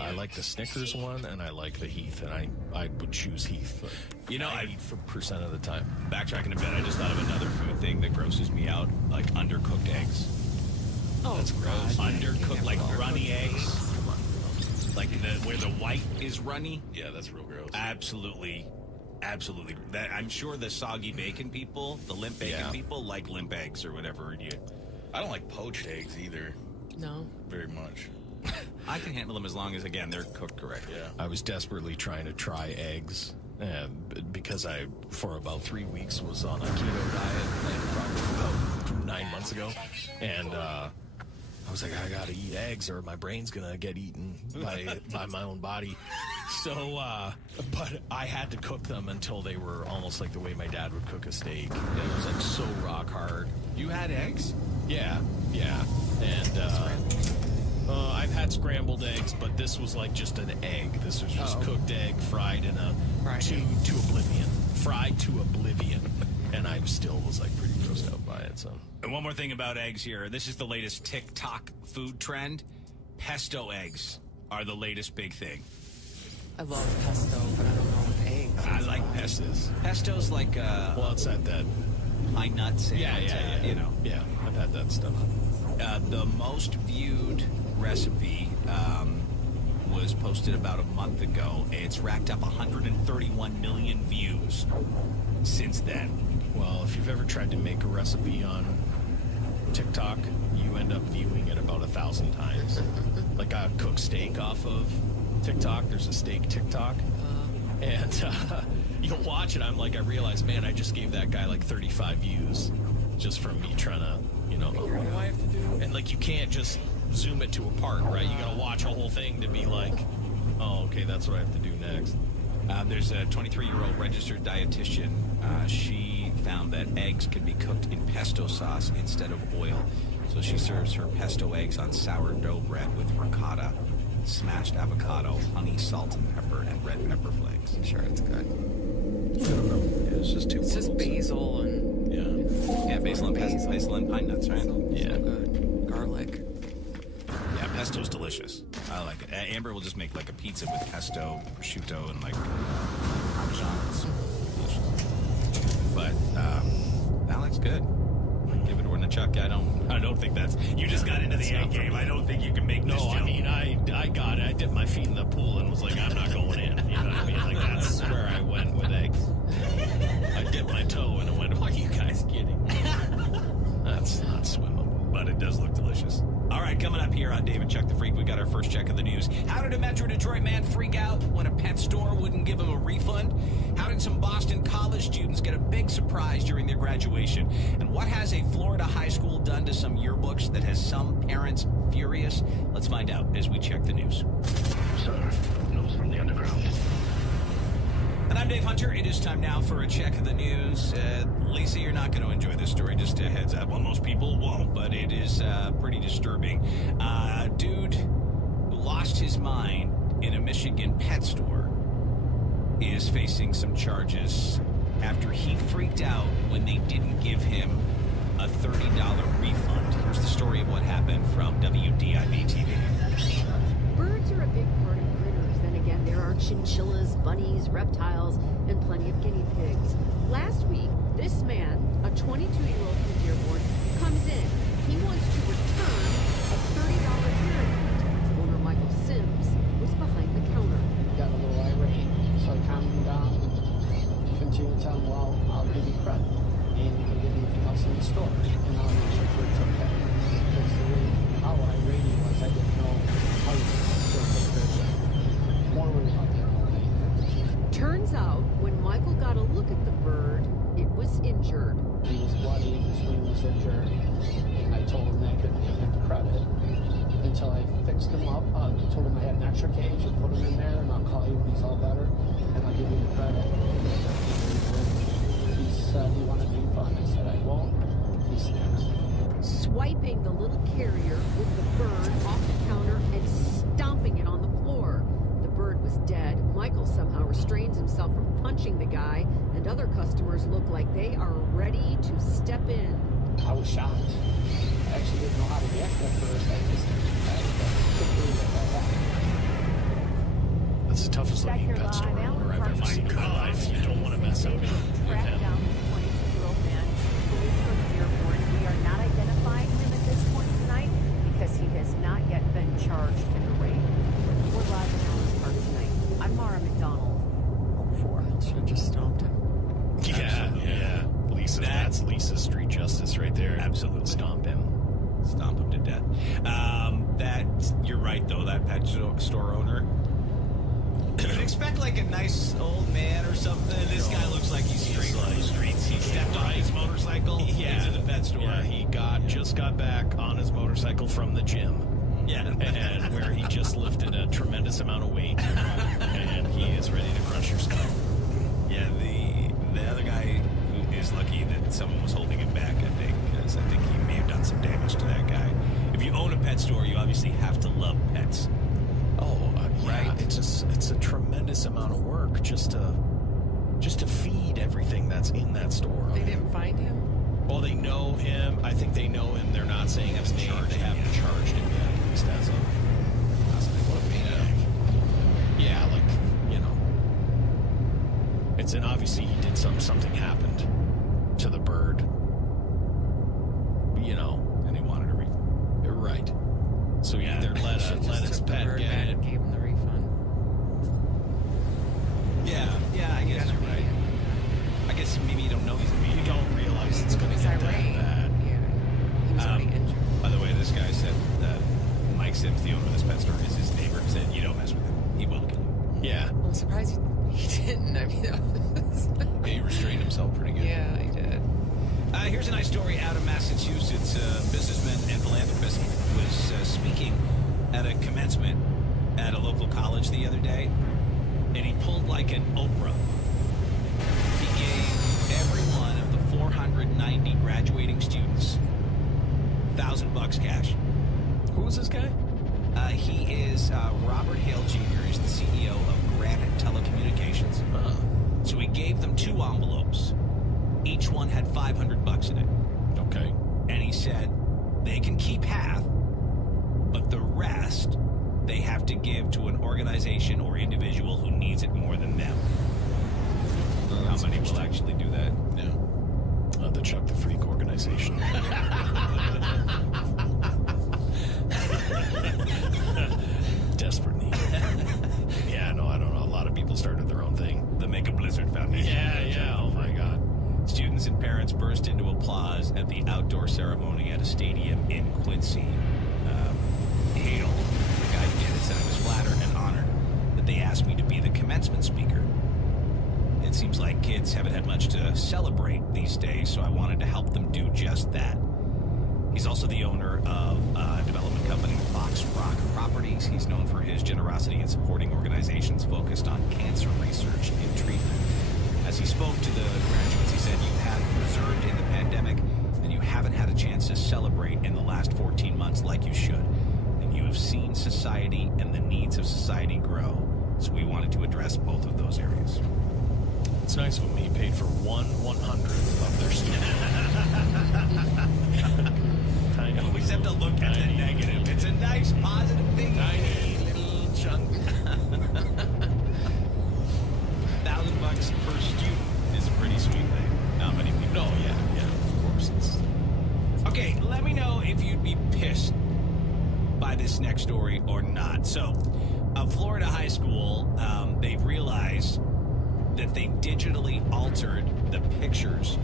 I like the Snickers one, and I like the Heath, and I would choose Heath. You know, I eat for % of the time. Backtracking a bit, I just thought of another food thing that grosses me out, like undercooked eggs. Oh, that's gross. Undercooked, like runny eggs. Like where the white is runny. Yeah, that's real gross. Absolutely. That, I'm sure the soggy bacon people, the limp bacon people, like limp eggs or whatever. I don't like poached eggs either. No. Very much. I can handle them as long as, again, they're cooked correctly. Yeah. I was desperately trying to try eggs because I, for about 3 weeks, was on a keto diet, probably about 9 months ago. And I was like, I gotta eat eggs or my brain's gonna get eaten by my own body. So, but I had to cook them until they were almost like the way my dad would cook a steak. And it was like so rock hard. You had eggs? Yeah. And I've had scrambled eggs, but this was like just an egg. This was just cooked egg fried in a to oblivion. Fried to oblivion. And I still was like pretty grossed out by it. So. And one more thing about eggs here. This is the latest TikTok food trend. Pesto eggs are the latest big thing. I love pesto, but I don't know with eggs. I like pestos. Pesto's like well, it's that pine nuts. And, yeah. You know. Yeah, I've had that stuff. The most viewed recipe was posted about a month ago. It's racked up 131 million views since then. Well, if you've ever tried to make a recipe on TikTok, you end up viewing it about 1,000 times. Like I cook steak off of TikTok. There's a steak TikTok. And you'll watch it. I'm like, I realize, man, I just gave that guy like 35 views just from me trying to, what do I have to do? And like, you can't just zoom it to a part, right? You gotta watch a whole thing to be like, oh, okay, that's what I have to do next. There's a 23-year-old registered dietitian. She found that eggs can be cooked in pesto sauce instead of oil. So she serves her pesto eggs on sourdough bread with ricotta, smashed avocado, honey, salt, and pepper, and red pepper flakes. I'm sure it's good. I don't know. Yeah, it's just too. It's just basil and basil and pine nuts, right? Yeah, so good. Garlic. Yeah, pesto's delicious. I like it. Amber will just make like a pizza with pesto, prosciutto, and like parmesan. But that looks good. Give it one to Chuck. I don't think that's. You just got into the egg game. I don't think you can make this jump. I mean, I got it. I dipped my feet in the pool and was like, I'm not going in. You know what I mean? Like that's where I went with eggs. I dipped my toe and I went, are you guys kidding? That's not swimmable, but it does look delicious. All right, coming up here on Dave and Chuck the Freak, we got our first check of the news. How did a Metro Detroit man freak out when a pet store wouldn't give him a refund? How did some Boston college students get a big surprise during their graduation? And what has a Florida high school done to some yearbooks that has some parents furious? Let's find out as we check the news. Sir, news from the underground. And I'm Dave Hunter. It is time now for a check of the news. Lisa, you're not going to enjoy this story, just a heads up. Well, most people won't, but it is pretty disturbing. Dude lost his mind in a Michigan pet store is facing some charges after he freaked out when they didn't give him a $30 refund. Here's the story of what happened from WDIV TV. Birds are a big part of critters. Then again, there are chinchillas, bunnies, reptiles, and plenty of guinea pigs. Last week, this man, a 22-year-old from Dearborn, comes in. He wants to return a $30 parrot. Owner Michael Sims was behind the counter. Got a little irate, so I calmed him down and continued to tell him, well, I'll give you credit. And you can get anything else in the store. And I'll make sure it's okay. Because the way how irate he was, I didn't know how he could still take care of it. More worried about that all night. Turns out, when Michael got a look at the bird, it was injured. He was bloody, his wing was injured, and I told him that I couldn't give him credit until I fixed him up. I told him I had an extra cage and put him in there, and I'll call you when he's all better, and I'll give you the credit. He said he wanted a refund. I said I won't. He snapped. Swiping the little carrier with the bird off the counter and stomping it on the floor. The bird was dead. Michael somehow restrains himself from punching the guy, and other customers look like they are ready to step in. I was shocked. I actually didn't know how to react at first. I couldn't believe that happened. That's the toughest looking pet store owner I've ever seen in my life. You don't want to mess up with him. Down this 22-year-old man. Police from Dearborn. We are not identifying him at this point tonight because he has not yet been charged in the raid. We're live in Allen's Park tonight. I'm Mara McDonald. 4. Should have just stomped him. Yeah. That's Lisa's street justice right there. Absolutely. Stomp him. Stomp him to death. You're right, though, that pet store owner. You'd expect like a nice old man or something. This guy looks like he's straight from the streets. He stepped on his motorcycle into the pet store. Yeah, he just got back on his motorcycle from the gym. Yeah. And where he just lifted a tremendous amount of weight. And he is ready to crush your skull. Yeah, the other guy is lucky that someone was holding him back, I think, because I think he may have done some damage to that guy. If you own a pet store, you obviously have to love pets. Right. It's a tremendous amount of work just to feed everything that's in that store. They didn't find him? Well, they know him. I think they know him. They're not saying his name. They haven't charged him yet, at least as of. What a maniac. Yeah, it's an obviously he did something happened to the bird. And he wanted a refund. Right. So he either let his pet get it. Gave him the refund. Yeah, I guess you're right. I guess maybe you don't know he's a maniac. You don't realize it's going to He was get that irate. bad. Yeah. He was already injured. By the way, this guy said that Mike Sims, the owner of this pet store, is his neighbor. Said, you don't mess with him. He will kill you. Yeah. I'm surprised he didn't. I mean, that was... He restrained himself pretty good. Yeah, he did. Here's a nice story out of Massachusetts. A businessman and philanthropist was speaking at a commencement at a local college the other day, and he pulled like an Oprah. He gave every one of the 490 graduating students $1,000 cash. Who was this guy? He is Robert Hale Jr. He's the CEO of Granite Telecommunications. So he gave them 2 envelopes. Each one had $500 in it. Okay. And he said they can keep half, but the rest they have to give to an organization or individual who needs it more than them. How many will actually do that? Yeah. The Chuck the Freak organization. Desperate need. Yeah, no, I don't know. A lot of people started their own thing. The Make a Blizzard Foundation. Yeah. Oh my God. Students and parents burst into applause at the outdoor ceremony at a stadium in Quincy. Hale, the guy who did it, said I was flattered and honored that they asked me to be the commencement speaker. It seems like kids haven't had much to celebrate these days, so I wanted to help them do just that. He's also the owner of a development company, Fox Rock Properties. He's known for his generosity in supporting organizations focused on cancer research and treatment. As he spoke to the graduates, he said, you have preserved in the pandemic, and you haven't had a chance to celebrate in the last 14 months like you should. And you have seen society and the needs of society grow. So we wanted to address both of those areas. It's nice when me paid for 1/100th of their I always have to look at the negative. It's a nice positive thing. Tiny little chunk. $1,000 per student is a pretty sweet thing. Not many people. No, yeah, of course. Okay, let me know if you'd be pissed by this next story or not. So, Florida high school, they've realized that they digitally altered the pictures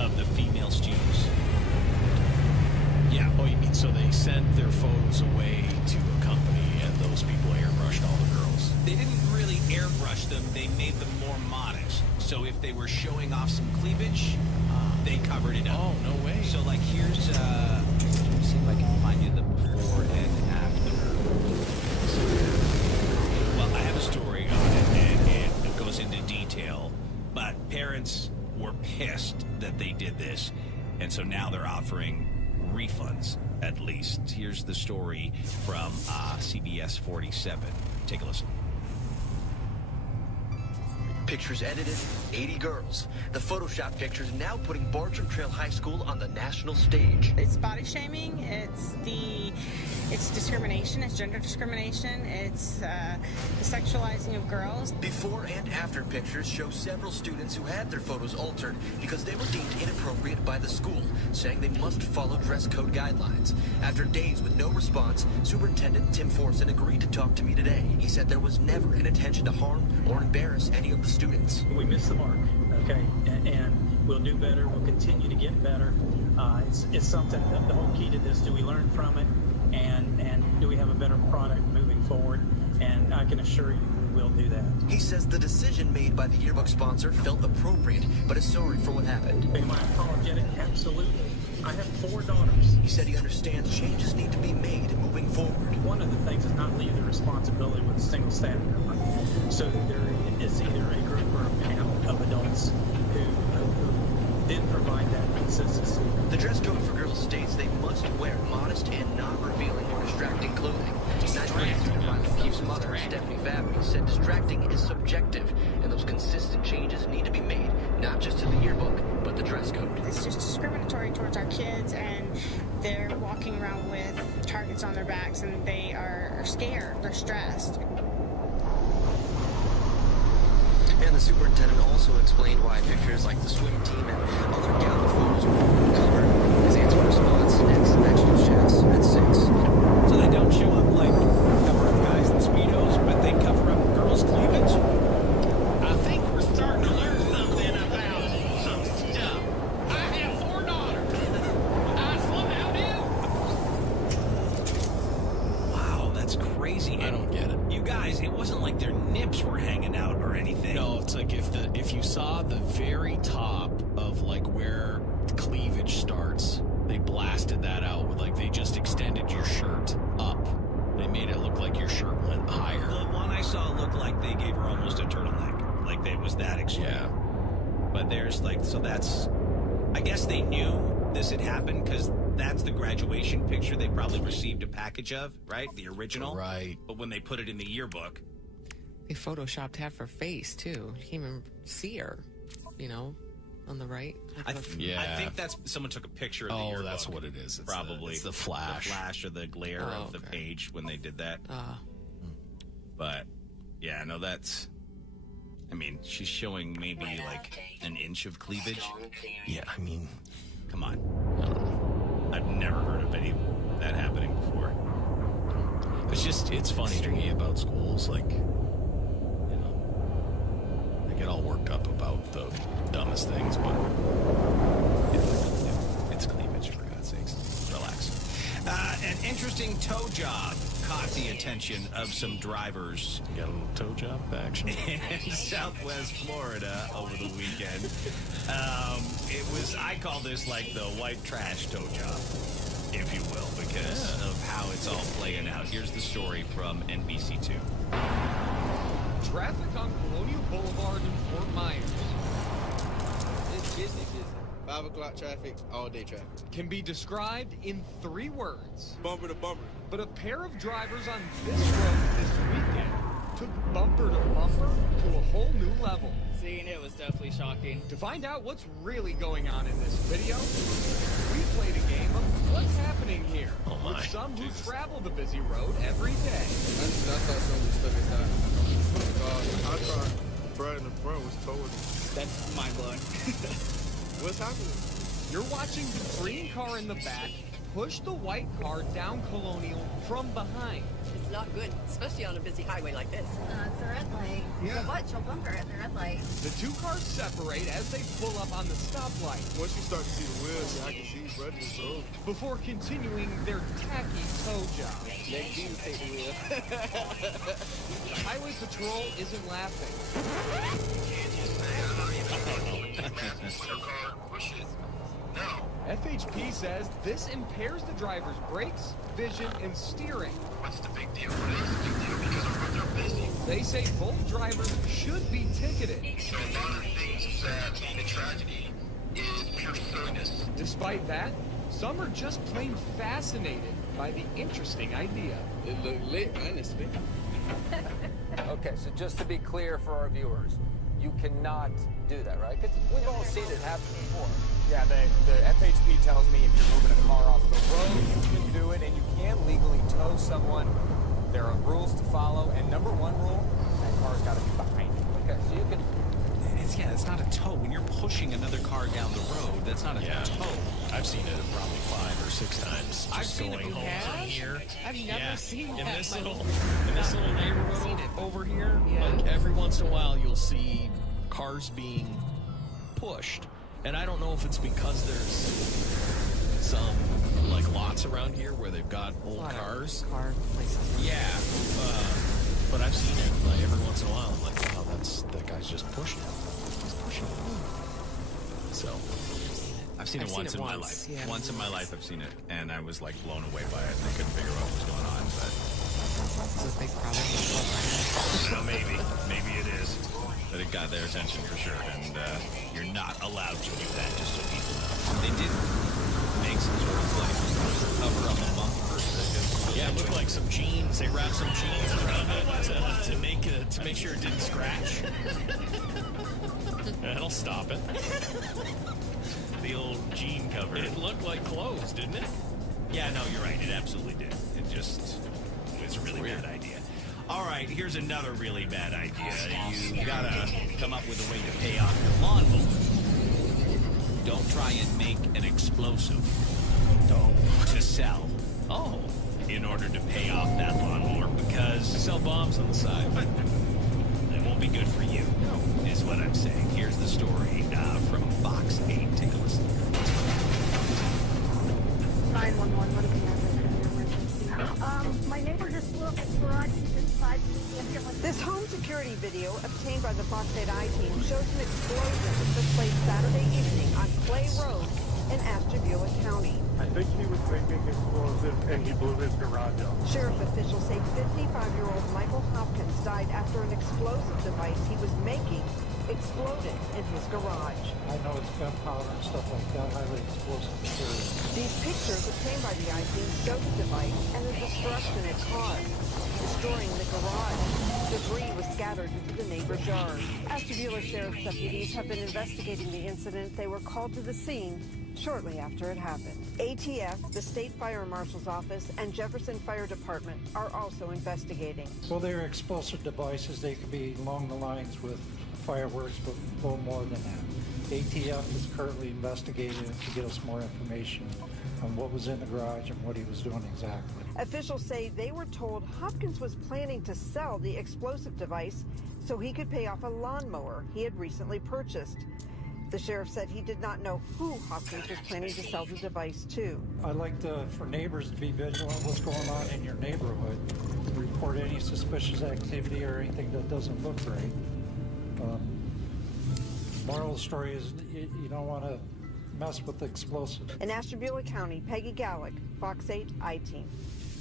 of the female students. Yeah. Oh, you mean so they sent their photos away to a company and those people airbrushed all the girls? They didn't really airbrush them. They made them more modest. So if they were showing off some cleavage, they covered it up. Oh, no way. So like here's, let me see if I can find you the before and after. Well, I have a story on it and it goes into detail, but parents were pissed that they did this. And so now they're offering refunds, at least. Here's the story from CBS 47. Take a listen. Pictures edited, 80 girls. The Photoshop pictures now putting Bartram Trail High School on the national stage. It's body shaming. It's discrimination. It's gender discrimination. It's the sexualizing of girls. Before and after pictures show several students who had their photos altered because they were deemed inappropriate by the school, saying they must follow dress code guidelines. After days with no response, Superintendent Tim Forson agreed to talk to me today. He said there was never an intention to harm or embarrass any of the students. We missed the mark, okay, and we'll do better. We'll continue to get better. It's something that the whole key to this, do we learn from it, and do we have a better product moving forward? And I can assure you we will do that. He says the decision made by the yearbook sponsor felt appropriate, but is sorry for what happened. Am I apologetic? Absolutely. I have 4 daughters. He said he understands changes need to be made moving forward. One of the things is not leave the responsibility with a single staff member. So there is either a group or a panel of adults who then provide that consistency. The dress code for girls states they must wear modest and not revealing or distracting clothing. Ninth grade student Riley Keefe's mother, Stephanie Fabry, said distracting is subjective, and those consistent changes need to be made, not just to the yearbook, but the dress code. It's just discriminatory towards our kids, and they're walking around with targets on their backs, and they are scared. They're stressed. And the superintendent also explained why pictures like the swim team and other gala photos were covered. His answer response next News Jazz at 6. So they don't show up like cover up guys in Speedos, but they cover up girls' cleavage? I think we're starting to learn something about some stuff. I have 4 daughters. I somehow do. Wow, that's crazy. I don't get it. You guys, it wasn't like their nips were hanging out or anything. No, it's like if you saw the very top of like where cleavage starts, they blasted that out with like they just extended your shirt up. They made it look like your shirt went higher. The one I saw looked like they gave her almost a turtleneck. Like it was that extreme. Yeah. But there's like, so that's, I guess they knew this had happened because that's the graduation picture they probably received a package of, right? The original. Right. But when they put it in the yearbook. They photoshopped half her face too. You can't even see her, on the right. I think that's someone took a picture of the yearbook. Oh, that's what it is. It's probably it's the flash. The flash or the glare of the page when they did that. But yeah, no, that's. I mean, she's showing maybe like an inch of cleavage. Yeah, I mean, come on. I've never heard of any that happening before. It's funny to me about schools, like, I get all worked up about the dumbest things, but it's cleavage, for God's sakes. Relax. An interesting tow job caught the attention of some drivers. Got a little tow job action in Southwest Florida over the weekend. I call this like the white trash tow job, if you will, because of how it's all playing out. Here's the story from NBC2. Traffic on Colonial Boulevard in Fort Myers. It's busy. 5 o'clock traffic, all day traffic. Can be described in 3 words. Bumper to bumper. But a pair of drivers on this road this weekend took bumper to bumper to a whole new level. Seeing it was definitely shocking. To find out what's really going on in this video, we played a game of what's happening here. Oh my. With some who travel the busy road every day. I thought someone was stuck inside. I thought Brad in the front was towing. That's mind-blowing. What's happening? You're watching the green car in the back push the white car down Colonial from behind. It's not good, especially on a busy highway like this. It's a red light. Yeah. Watch, you'll bumper at the red light. The 2 cars separate as they pull up on the stoplight. Once you start to see the wheels, I can see Brad is over. Before continuing their tacky tow job. Let you take the wheel. The Highway Patrol isn't laughing. FHP says this impairs the driver's brakes, vision, and steering. What's the big deal? What is the big deal? Because our roads are busy. They say both drivers should be ticketed. And one of the things that made a tragedy is pure silliness. Despite that, some are just plain fascinated by the interesting idea. It looked lit, honestly. Okay, so just to be clear for our viewers, you cannot do that, right? Because we've all seen it happen before. Yeah, the FHP tells me if you're moving a car off the road, you can do it, and you can't legally tow someone. There are rules to follow, and number 1 rule, that car's got to be behind you. Okay, so you can... It's not a tow. When you're pushing another car down the road, that's not a tow. I've seen it probably 5 or 6 times. I've Just seen going it. home from here. I've never seen in that. this little neighborhood over here. Yeah. Like every once in a while, you'll see cars being pushed, and I don't know if it's because there's some like lots around here where they've got old cars. Yeah, but I've seen it like every once in a while. I'm like, wow, that guy's just pushing. He's pushing. So I've seen it once in my life. Yeah. Once in my life, I've seen it, and I was like blown away by it. I couldn't figure out what was going on, but It's a big problem. well, maybe it is. But it got their attention for sure, and you're not allowed to do that, just so people know. They did make some sort of like cover on the bumper. Yeah, it looked like some jeans. They wrapped some jeans around it to make sure it didn't scratch. That'll stop it. The old jean cover. It looked like clothes, didn't it? Yeah, no, you're right. It absolutely did. It was a really bad idea. All right, here's another really bad idea. You gotta come up with a way to pay off your lawnmower. Don't try and make an explosive To sell. Oh. In order to pay off that lawnmower, because sell bombs on the side. But that won't be good for you, is what I'm saying. Here's the story from Fox 8. Take a listen. 911, what do we have in an emergency? My neighbor just blew up his garage. He's inside. This home security video obtained by the Fox 8 I-Team shows an explosion that took place Saturday evening on Clay Road in Ashtabula County. I think he was making explosives and he blew his garage up. Sheriff officials say 55-year-old Michael Hopkins died after an explosive device he was making exploded in his garage. I know it's gunpowder and stuff like that, highly explosive material. These pictures obtained by the I-Team show the device and the destruction it caused, destroying the garage. Debris was scattered into the neighbor's yard. Ashtabula Sheriff's deputies have been investigating the incident. They were called to the scene shortly after it happened. ATF, the State Fire Marshal's Office, and Jefferson Fire Department are also investigating. Well, they're explosive devices. They could be along the lines with fireworks, but a little more than that. ATF is currently investigating it to get us more information on what was in the garage and what he was doing exactly. Officials say they were told Hopkins was planning to sell the explosive device so he could pay off a lawnmower he had recently purchased. The sheriff said he did not know who Hopkins was planning to sell the device to. I'd like for neighbors to be vigilant what's going on in your neighborhood. Report any suspicious activity or anything that doesn't look right. Moral of the story is you don't want to mess with explosives. In Ashtabula County, Peggy Gallick, Fox 8 I-Team.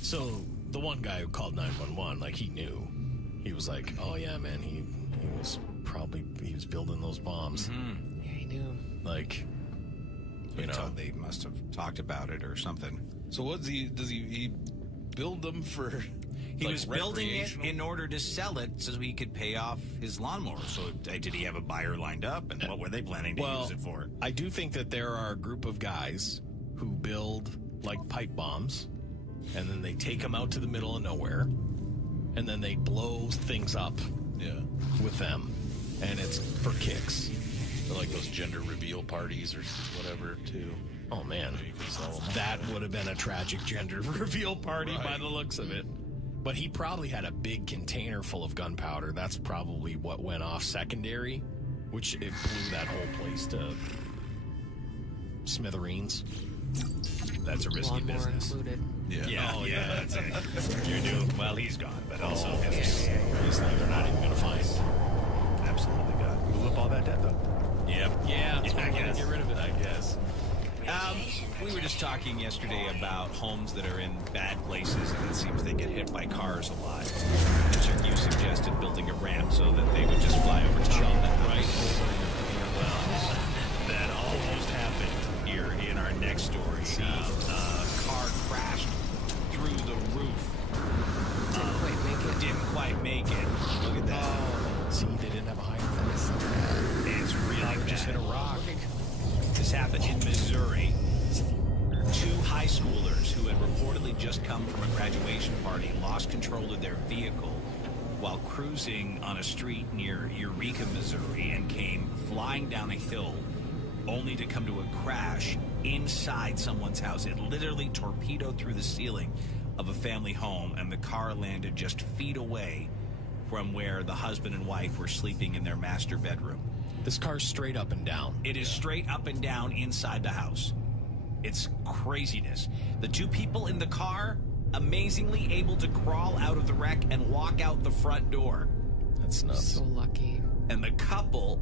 So the one guy who called 911, like he knew. He was like, oh yeah, man, he was building those bombs. Yeah, he knew. Like, They must have talked about it or something. So does he build them for? He was building it in order to sell it so he could pay off his lawnmower. So did he have a buyer lined up, and what were they planning to use it for? I do think that there are a group of guys who build like pipe bombs, and then they take them out to the middle of nowhere, and then they blow things up with them, and it's for kicks. Or like those gender reveal parties or whatever, too. Oh, man. That would have been a tragic gender reveal party by the looks of it. But he probably had a big container full of gunpowder. That's probably what went off secondary, which it blew that whole place to smithereens. That's a risky Lawnmower business. included. Yeah, that's it. You're new. Well, he's gone, but also his. Obviously, they're not even going to find. Absolutely gone. Blew up all that dead, though. Yep. Yeah, I guess. get rid of it, I guess. We were just talking yesterday about homes that are in bad places, and it seems they get hit by cars a lot. And you suggested building a ramp so that they would just fly over top of it, right? Well, that almost happened here in our next story. A car crashed through the roof. Didn't quite make it. Look at that. See, they didn't have a higher fence. It's really bad. Just hit a rock. This happened in Missouri. 2 high schoolers who had reportedly just come from a graduation party lost control of their vehicle while cruising on a street near Eureka, Missouri, and came flying down a hill only to come to a crash inside someone's house. It literally torpedoed through the ceiling of a family home, and the car landed just feet away from where the husband and wife were sleeping in their master bedroom. This car's straight up and down. It is straight up and down inside the house. It's craziness. The 2 people in the car, amazingly able to crawl out of the wreck and walk out the front door. That's nuts. So lucky. And the couple,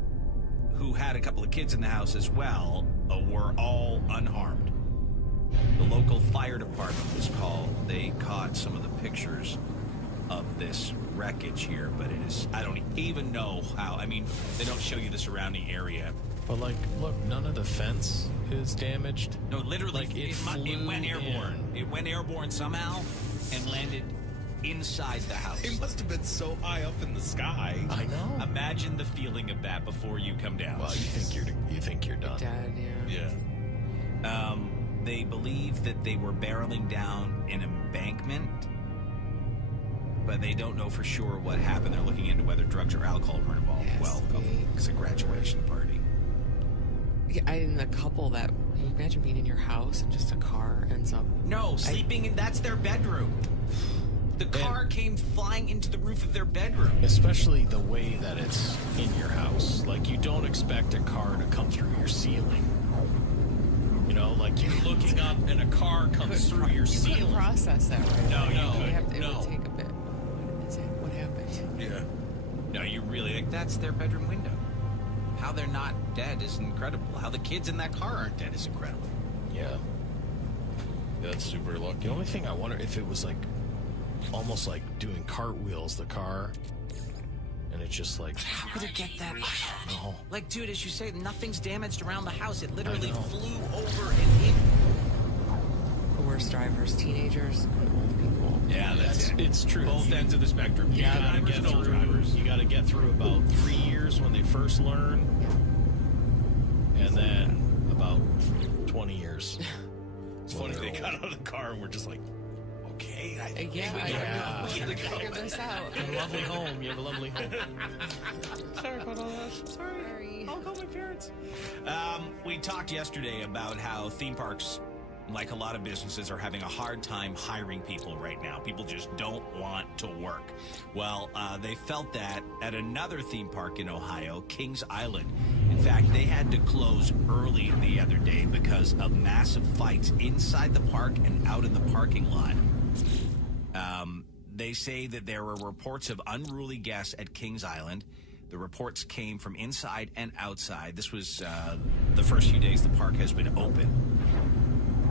who had a couple of kids in the house as well, were all unharmed. The local fire department was called. They caught some of the pictures of this wreckage here, but it is, I don't even know how. I mean, they don't show you the surrounding area. But like, look, none of the fence is damaged. No, literally, like it went airborne. It went airborne somehow and landed inside the house. It must have been so high up in the sky. I know. Imagine the feeling of that before you come down. Well, you think you're done. Dead, Yeah. They believe that they were barreling down an embankment, but they don't know for sure what happened. They're looking into whether drugs or alcohol were involved. Well, it's a graduation party. Yeah, and the couple that, can you imagine being in your house and just a car ends up... No, sleeping in, that's their bedroom. The car came flying into the roof of their bedroom. Especially the way that it's in your house. Like, you don't expect a car to come through your ceiling. You know, like you're looking up and a car comes through your ceiling. You couldn't process that right No, It would take a bit. What happened? Yeah. No, you really, like, that's their bedroom window. How they're not dead is incredible. How the kids in that car aren't dead is incredible. Yeah. That's super lucky. The only thing I wonder if it was like almost like doing cartwheels, the car, and it's just like, how could it get that? No. Like, dude, as you say, nothing's damaged around the house. It literally flew over and hit. The worst drivers, teenagers and old people. Yeah, it's true. Both ends of the spectrum. You gotta get through. Drivers. You gotta get through about 3 years when they first learn, and then about 20 years. It's funny they got out of the car and we're just like, okay, I think we gotta figure this out. You have a lovely home. You have a lovely home. Sorry about all that. Sorry. I'll call my parents. We talked yesterday about how theme parks, like a lot of businesses, are having a hard time hiring people right now. People just don't want to work. Well, they felt that at another theme park in Ohio, Kings Island. In fact, they had to close early the other day because of massive fights inside the park and out in the parking lot. They say that there were reports of unruly guests at Kings Island. The reports came from inside and outside. This was the first few days the park has been open.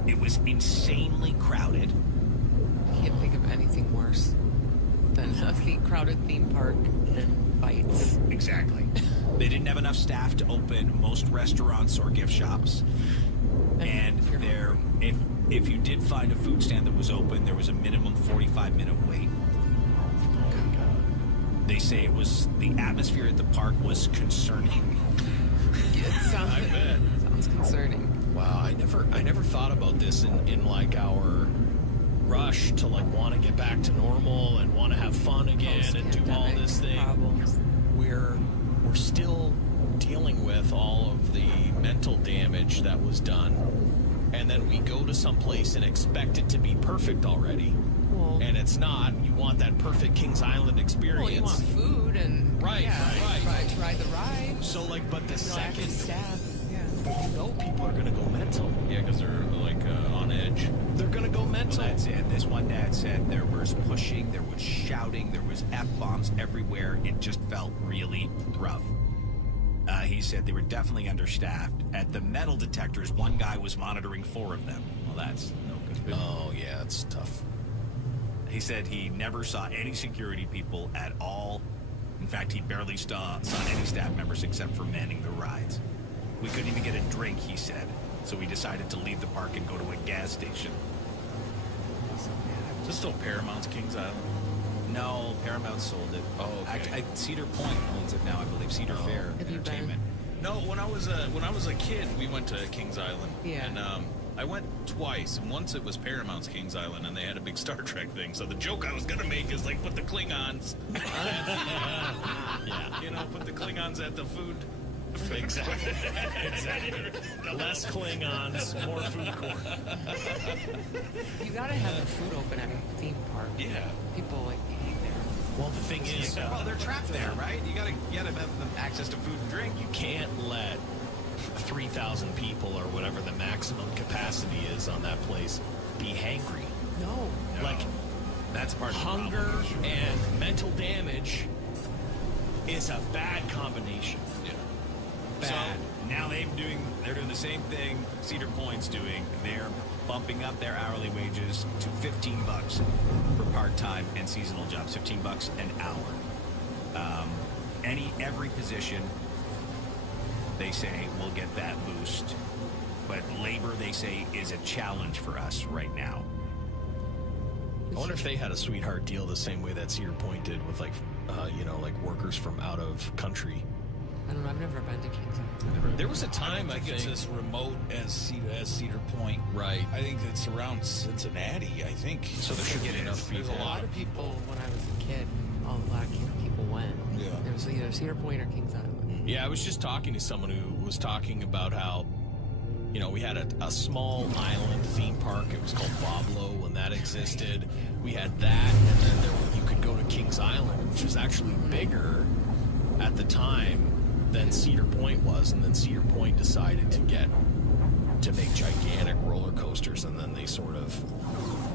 It was insanely crowded. Can't think of anything worse than a crowded theme park and fights. Exactly. They didn't have enough staff to open most restaurants or gift shops. And there, if you did find a food stand that was open, there was a minimum 45-minute wait. Oh my God. They say the atmosphere at the park was concerning. I bet. Sounds concerning. Wow, I never thought about this in like our rush to like want to get back to normal and want to have fun again and do all this thing. Problems. We're still dealing with all of the mental damage that was done, and then we go to some place and expect it to be perfect already. Well, and it's not. You want that perfect Kings Island experience. Well, you want food and right. Ride the ride. So like, but the second staff, you know, people are gonna go mental. Yeah, because they're like on edge. They're gonna go mental. Well, that's it. This one dad said there was pushing, there was shouting, there was F-bombs everywhere. It just felt really rough. He said they were definitely understaffed. At the metal detectors, one guy was monitoring 4 of them. Well, that's no good. Oh, yeah, it's tough. He said he never saw any security people at all. In fact, he barely saw any staff members except for manning the rides. We couldn't even get a drink, he said. So we decided to leave the park and go to a gas station. Is this still Paramount's Kings Island? No, Paramount sold it. Oh, okay. Cedar Point owns it now, I believe. Cedar Fair Entertainment. No, when I was a kid, we went to Kings Island. Yeah. And I went twice, and once it was Paramount's Kings Island, and they had a big Star Trek thing. So the joke I was gonna make is like put the Klingons, you know, put the Klingons at the food. Exactly. Less Klingons, more food court. You gotta have the food open at a theme park. Yeah. People like eating there. Well, the thing is, well, they're trapped there, right? You gotta have them access to food and drink. You can't let 3,000 people or whatever the maximum capacity is on that place be hangry. No. Like, that's part of hunger and mental damage is a bad combination. Yeah. Bad. So now they're doing the same thing Cedar Point's doing. They're bumping up their hourly wages to $15 for part-time and seasonal jobs. $15 an hour. Every position, they say, will get that boost. But labor, they say, is a challenge for us right now. I wonder if they had a sweetheart deal the same way that Cedar Point did with like workers from out of country. I don't know. I've never been to Kings Island. There was a time I think it's as remote as Cedar Point. Right. I think it's around Cincinnati. I think. So there should get enough people. There's a lot of people when I was a kid. A lot of people went. Yeah. There was either Cedar Point or Kings Island. Yeah, I was just talking to someone who was talking about how, you know, we had a small island theme park. It was called Boblo when that existed. We had that, and then you could go to Kings Island, which was actually bigger at the time than Cedar Point was, and then Cedar Point decided to make gigantic roller coasters, and then they sort of,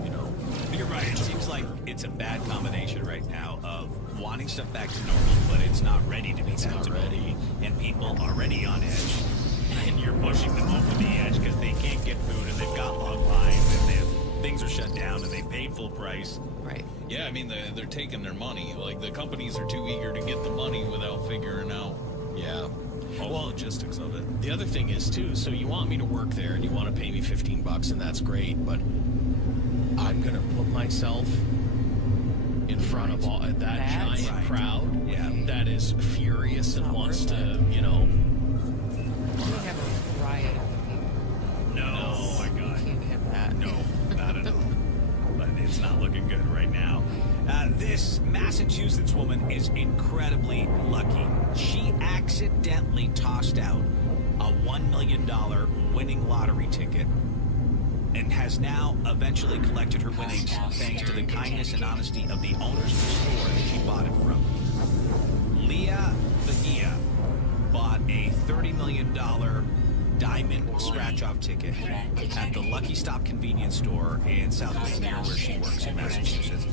you know. You're right. It seems like it's a bad combination right now of wanting stuff back to normal, but it's not ready to be back to normal, and people already on edge, and you're pushing them over the edge because they can't get food and they've got long lines and things are shut down and they paid full price. Right. Yeah, I mean they're taking their money. Like the companies are too eager to get the money without figuring out. Yeah. All the logistics of it. The other thing is too, so you want me to work there and you want to pay me $15 and that's great, but I'm gonna put myself in front of all that giant crowd that is furious and wants to, you know. We have a riot of the people. No, oh my God. You can't have that. No, not at all. But it's not looking good right now. This Massachusetts woman is incredibly lucky. She accidentally tossed out a $1 million winning lottery ticket and has now eventually collected her winnings thanks to the kindness and honesty of the owners of the store that she bought it from. Leah Bahia bought a $30 million diamond scratch-off ticket at the Lucky Stop convenience store in Southwest near where she works in Massachusetts.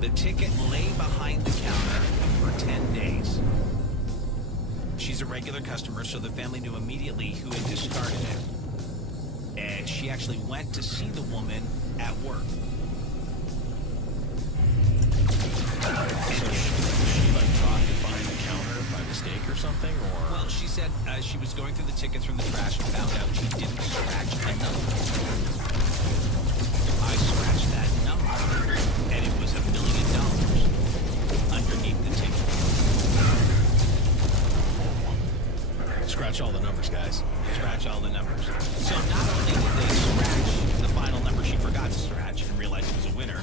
The ticket lay behind the counter for 10 days. She's a regular customer, so the family knew immediately who had discarded it. And she actually went to see the woman at work. So she like dropped it behind the counter by mistake or something, or? Well, she said she was going through the tickets from the trash and found out she didn't scratch a number. I scratched that number, and it was $1 million underneath the ticket. Scratch all the numbers, guys. Scratch all the numbers. So not only did they scratch the final number she forgot to scratch and realized it was a winner,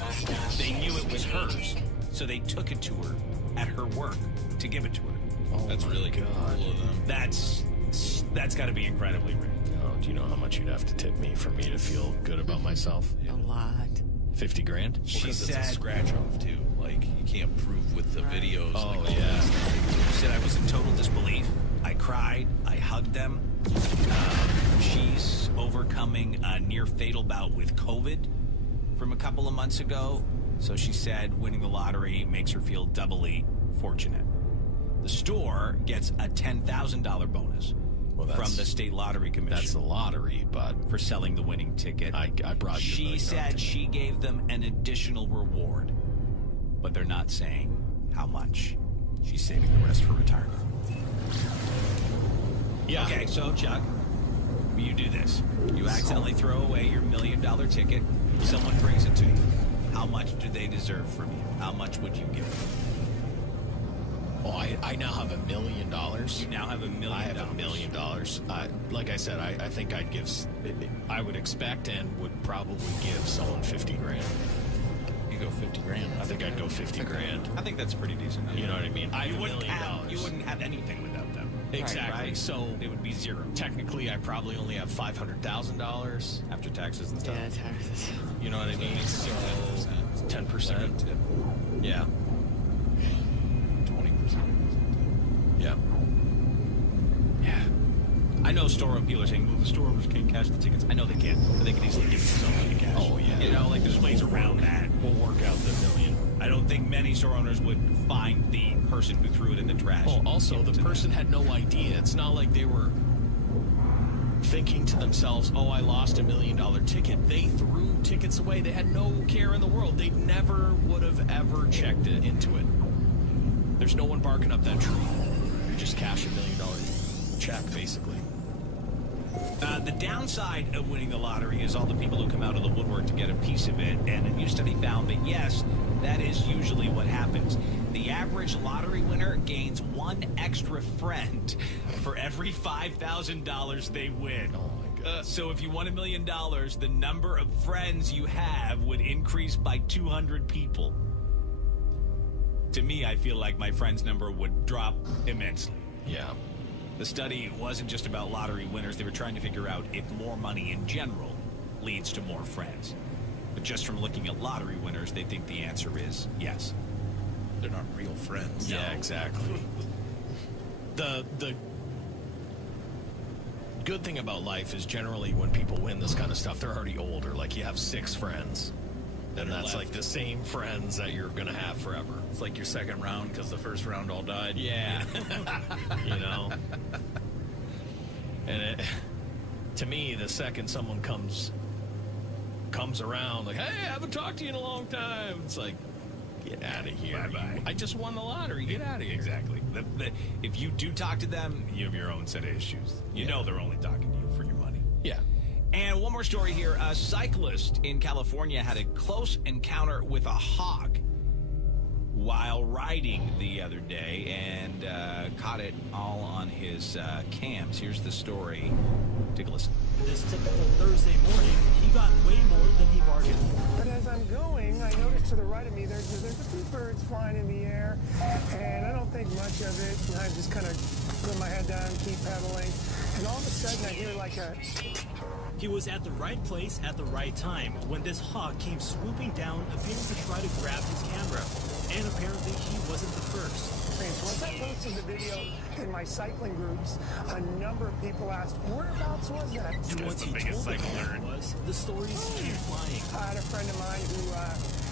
they knew it was hers. So they took it to her at her work to give it to her. Oh, that's really cool of them. That's got to be incredibly rare. Oh, do you know how much you'd have to tip me for me to feel good about myself? A lot. 50 grand? She said it's a scratch off too. Like you can't prove with the videos. Oh, like, yeah. She said I was in total disbelief. I cried. I hugged them. She's overcoming a near fatal bout with COVID from a couple of months ago. So she said winning the lottery makes her feel doubly fortunate. The store gets a $10,000 bonus from the state lottery commission. That's the lottery, but for selling the winning ticket. I brought you. She said she gave them an additional reward, but they're not saying how much. She's saving the rest for retirement. Yeah. Okay, so Chuck, you do this. You accidentally throw away your $1 million ticket. Someone brings it to you. How much do they deserve from you? How much would you give them? Oh, I now have $1 million. You now have $1 million. I have $1 million. Like I said, I think I'd give. I would expect and would probably give someone 50 grand. You go 50 grand. I think I'd go 50 grand. I think that's pretty decent. You know what I mean? I have $1 million. You wouldn't have anything without them. Exactly. Right? So it would be zero. Technically, I probably only have $500,000 after taxes and stuff. Yeah, taxes. You know what I mean? So 10%. Yeah. 20%. Yeah. Yeah. I know store people are saying, well, the store owners can't cash the tickets. I know they can't, but they can easily give themselves money cash. Oh, yeah. You know, like there's ways around that. We'll work out the $1 million. I don't think many store owners would find the person who threw it in the trash. Oh, also, the person had no idea. It's not like they were thinking to themselves, oh, I lost $1 million ticket. They threw tickets away. They had no care in the world. They never would have ever checked into it. There's no one barking up that tree. You just cash $1 million check, basically. The downside of winning the lottery is all the people who come out of the woodwork to get a piece of it. And a new study found that, yes, that is usually what happens. The average lottery winner gains one extra friend for every $5,000 they win. Oh, my God. So if you won $1 million, the number of friends you have would increase by 200 people. To me, I feel like my friends' number would drop immensely. Yeah. The study wasn't just about lottery winners. They were trying to figure out if more money in general leads to more friends. But just from looking at lottery winners, they think the answer is yes. They're not real friends. Yeah, exactly. The good thing about life is generally when people win this kind of stuff, they're already older. Like you have 6 friends. And that's like the same friends that you're going to have forever. It's like your second round because the first round all died. Yeah. You know? And to me, the second someone comes around like, hey, I haven't talked to you in a long time. It's like, get out of here. Bye-bye. I just won the lottery. Get out of here. Exactly. If you do talk to them, you have your own set of issues. You know they're only talking to you for your money. Yeah. And one more story here. A cyclist in California had a close encounter with a hog while riding the other day and caught it all on his cams. Here's the story. Take a listen. This typical Thursday morning, he got way more than he bargained for. But as I'm going, I noticed to the right of me there's a few birds flying in the air, and I don't think much of it. And I just kind of put my head down, keep pedaling, and all of a sudden I hear like a... He was at the right place at the right time when this hawk came swooping down, appearing to try to grab his camera. And apparently he wasn't the first. Once I posted the video in my cycling groups, a number of people asked, whereabouts was that? And once he told them where it was, the stories came flying. I had a friend of mine who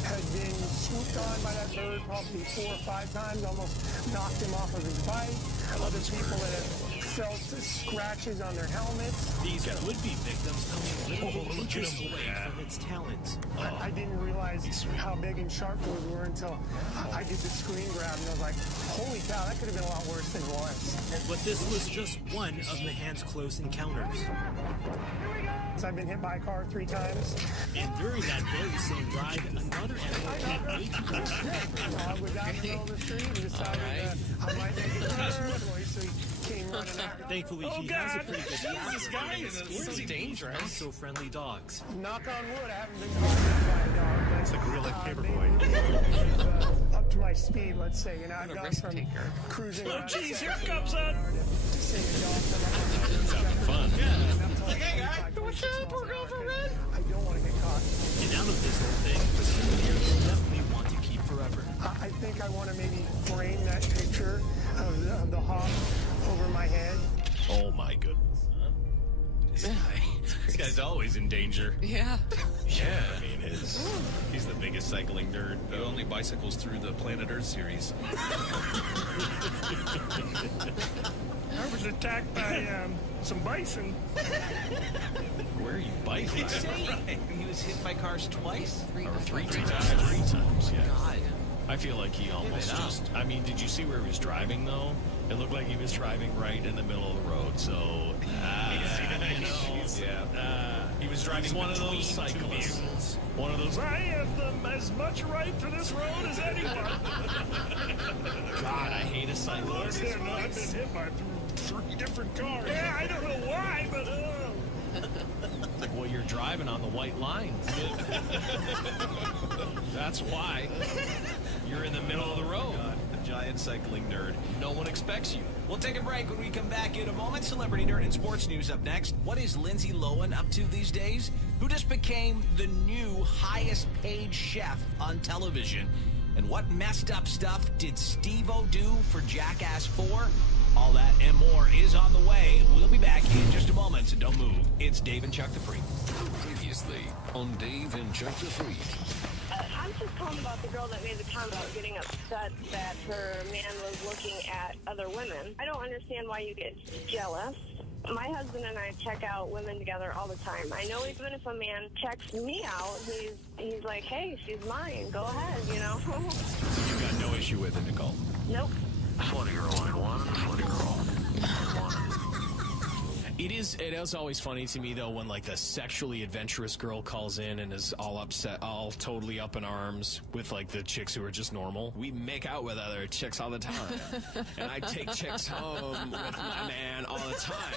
had been swooped on by that bird probably 4 or 5 times, almost knocked him off of his bike. Other people that have felt scratches on their helmets. These would-be victims coming literally inches away from its talons. I didn't realize realize how big and sharp those were until I did the screen grab, and I was like, holy cow, that could have been a lot worse than it was. But this was just one of Mahan's close encounters. So I've been hit by a car 3 times. And during that very same ride, another animal hit a I was down the middle of the street and decided I might make it so he came running out. Thankfully, he has a pretty good Jesus, guy is so dangerous. Not so friendly dogs. Knock on wood, I haven't been caught by a dog. But, it's like a real life paperboy. Up to my speed, let's say. You know, I've gone from cruising. Oh, jeez, here it comes on. Seeing a dog from It's having fun. Like, hey, guy, what's up? We're going for a run. I don't want to get caught. And out of this whole thing, the souvenir you'll definitely want to keep forever. I think I want to maybe frame that picture of the hawk over my head. Oh my goodness. This guy's always in danger. Yeah. Yeah, I mean, he's the biggest cycling nerd. He only bicycles through the Planet Earth series. I was attacked by some bison. Where are you biking? He was hit by cars twice? Three times, yeah. God. I feel like he almost just... I mean, did you see where he was driving, though? It looked like he was driving right in the middle of the road, so... He was driving one of those cyclists. One of those... I have as much right to this road as anyone. God, I hate a cyclist. I've been hit by 3 different cars. Yeah, I don't know why, but... Like, well, you're driving on the white lines. That's why. You're in the middle of the road. God, a giant cycling nerd. No one expects you. We'll take a break. When we come back in a moment, Celebrity Nerd and Sports News up next. What is Lindsay Lohan up to these days? Who just became the new highest paid chef on television? And what messed up stuff did Steve-O do for Jackass 4? All that and more is on the way. We'll be back in just a moment, so don't move. It's Dave and Chuck the Freak. Previously on Dave and Chuck the Freak. I'm just calling about the girl that made the comment about getting upset that her man was looking at other women. I don't understand why you get jealous. My husband and I check out women together all the time. I know even if a man checks me out, he's like, hey, she's mine. Go ahead, you know. You got no issue with it, Nicole? Nope. Slutty girl line 1, slutty girl. It is always funny to me, though, when, like, the sexually adventurous girl calls in and is all upset, all totally up in arms with, like, the chicks who are just normal. We make out with other chicks all the time. And I take chicks home with my man all the time.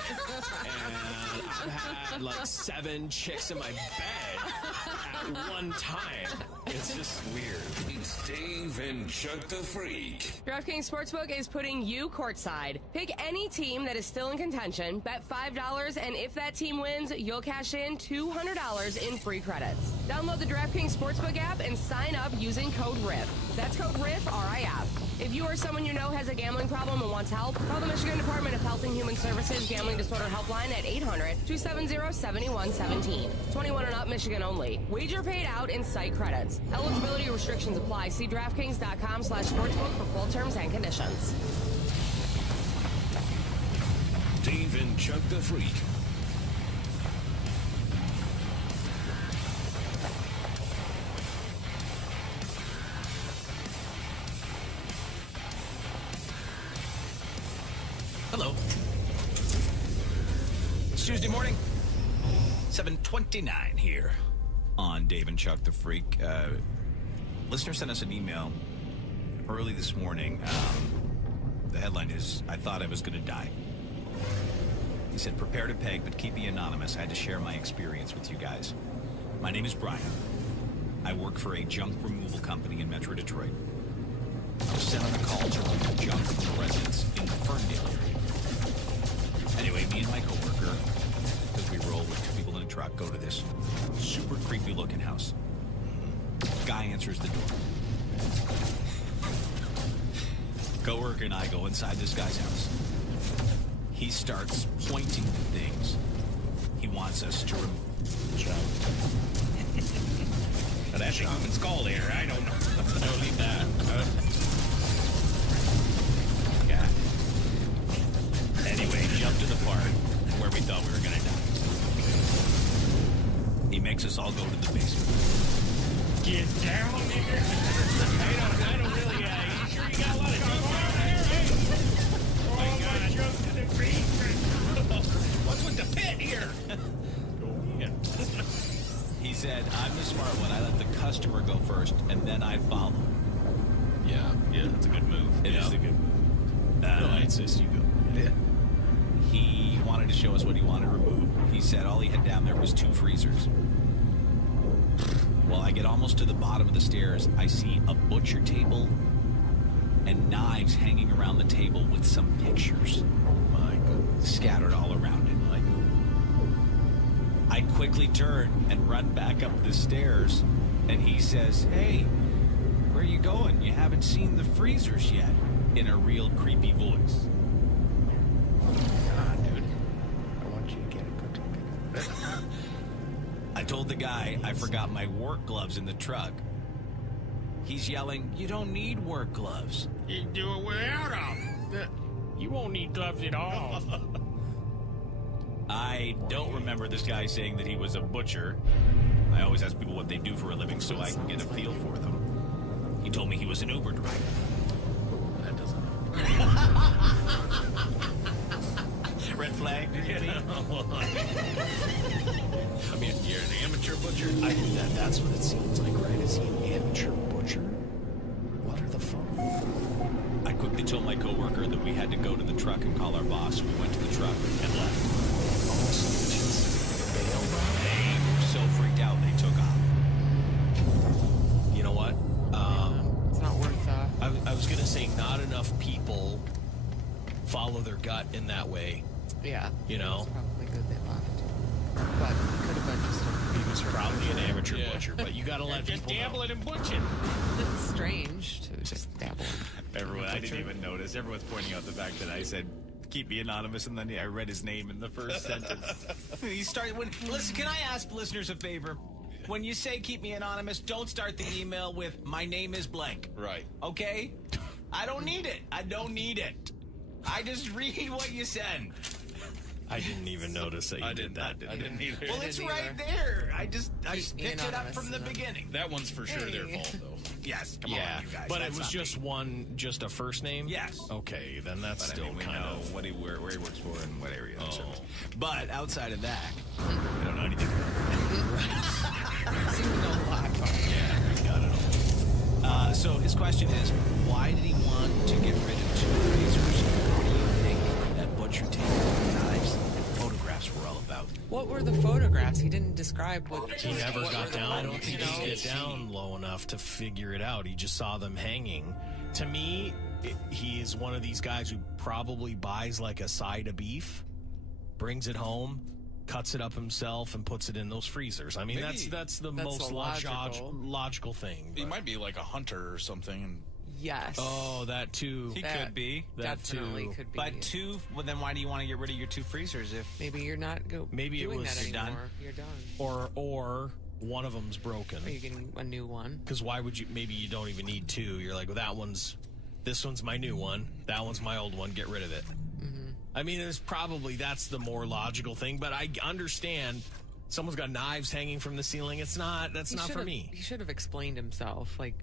And I've had, like, 7 chicks in my bed at one time. It's just weird. It's Dave and Chuck the Freak. DraftKings Sportsbook is putting you courtside. Pick any team that is still in contention, bet $5, and if that team wins, you'll cash in $200 in free credits. Download the DraftKings Sportsbook app and sign up using code RIF. That's code RIF, R-I-F. If you or someone you know has a gambling problem and wants help, call the Michigan Department of Health and Human Services Gambling Disorder Helpline at 800-270-7117. 21 and up, Michigan only. Wager paid out in site credits. Eligibility restrictions apply. See DraftKings.com/sportsbook for full terms and conditions. Dave and Chuck the Freak. Hello. It's Tuesday morning, 7:29 here on Dave and Chuck the Freak. Listener sent us an email early this morning. The headline is, I thought I was going to die. He said, prepare to peg, but keep me anonymous. I had to share my experience with you guys. My name is Brian. I work for a junk removal company in Metro Detroit. I was sent on a call to remove junk from the residents in the Ferndale area. Anyway, me and my coworker, because we roll with 2 people in a truck, go to this super creepy looking house. Guy answers the door. Coworker and I go inside this guy's house. He starts pointing to things he wants us to remove. Now that's a human skull there. I don't know. No, leave that. Yeah. Anyway, jump to the part where we thought we were going to die. He makes us all go to the basement. Get down here. I don't really, you sure you got a lot of junk down there? Hey? Oh my God. Junk to the freezer. What's with the pit here? He said, I'm the smart one. I let the customer go first, and then I follow. Yeah, that's a good move. It is a good move. No, I insist you go. Yeah. He wanted to show us what he wanted removed. He said all he had down there was 2 freezers. Well, I get almost to the bottom of the stairs. I see a butcher table and knives hanging around the table with some pictures. My God. Scattered all around it. I quickly turn and run back up the stairs, and he says, hey, where are you going? You haven't seen the freezers yet, in a real creepy voice. Come on, dude. I want you to get a good look at it. I told the guy I forgot my work gloves in the truck. He's yelling, you don't need work gloves. You do it without them. You won't need gloves at all. I don't remember this guy saying that he was a butcher. I always ask people what they do for a living so I can get a feel for them. He told me he was an Uber driver. That doesn't Red flag? I mean, you're an amateur butcher? That's what it seems like, right? Is he an amateur butcher? What are the phones? I quickly told my coworker that we had to go to the truck and call our boss. We went to the truck and left. They were so freaked out they took off. You know what? It's not worth that. I was gonna say not enough people follow their gut in that way. Yeah. You know? It's probably good they left. But it could have been just He was probably an amateur butcher, but you gotta let just people know. dabbling and butching. It's strange to just dabble. Everyone, I didn't even notice. Everyone's pointing out the fact that I said, keep me anonymous, and then I read his name in the first sentence. He started, listen, can I ask listeners a favor? When you say keep me anonymous, don't start the email with, my name is blank. Right. Okay? I don't need it. I don't need it. I just read what you send. I didn't even notice that you did that. I didn't either. Well, it's right there. I picked it up from the beginning. That one's for sure their fault, though. Yes, come Yeah, on, you guys. but That's it was not just a first name? Yes. Okay, then that's But still I mean, we kind know of... where he works for and what area. Oh. So. But outside of that, we don't know anything about it. Seem to know a lot about it. Yeah, got it all. So his question is, why did he want to get rid of 2 razors? What do you think that butcher table, knives, and photographs were all about? What were the photographs? He didn't describe what. He never got down. He didn't know? get down low enough to figure it out. He just saw them hanging. To me, he is one of these guys who probably buys like a side of beef, brings it home, cuts it up himself, and puts it in those freezers. I mean, Maybe that's the that's most the logical thing. He but- might be like a hunter or something. And Yes. Oh, that too. He That could be. That definitely too. could be. But 2, well, then why do you want to get rid of your 2 freezers if... Maybe you're not Maybe it doing was- that You're anymore. done? You're done. Or one of them's broken. Are you getting a new one? Because why would you? Maybe you don't even need 2. You're like, well, this one's my new one. That one's my old one. Get rid of it. Mm-hmm. I mean, that's the more logical thing. But I understand someone's got knives hanging from the ceiling. That's not for me. He should have explained himself. Like,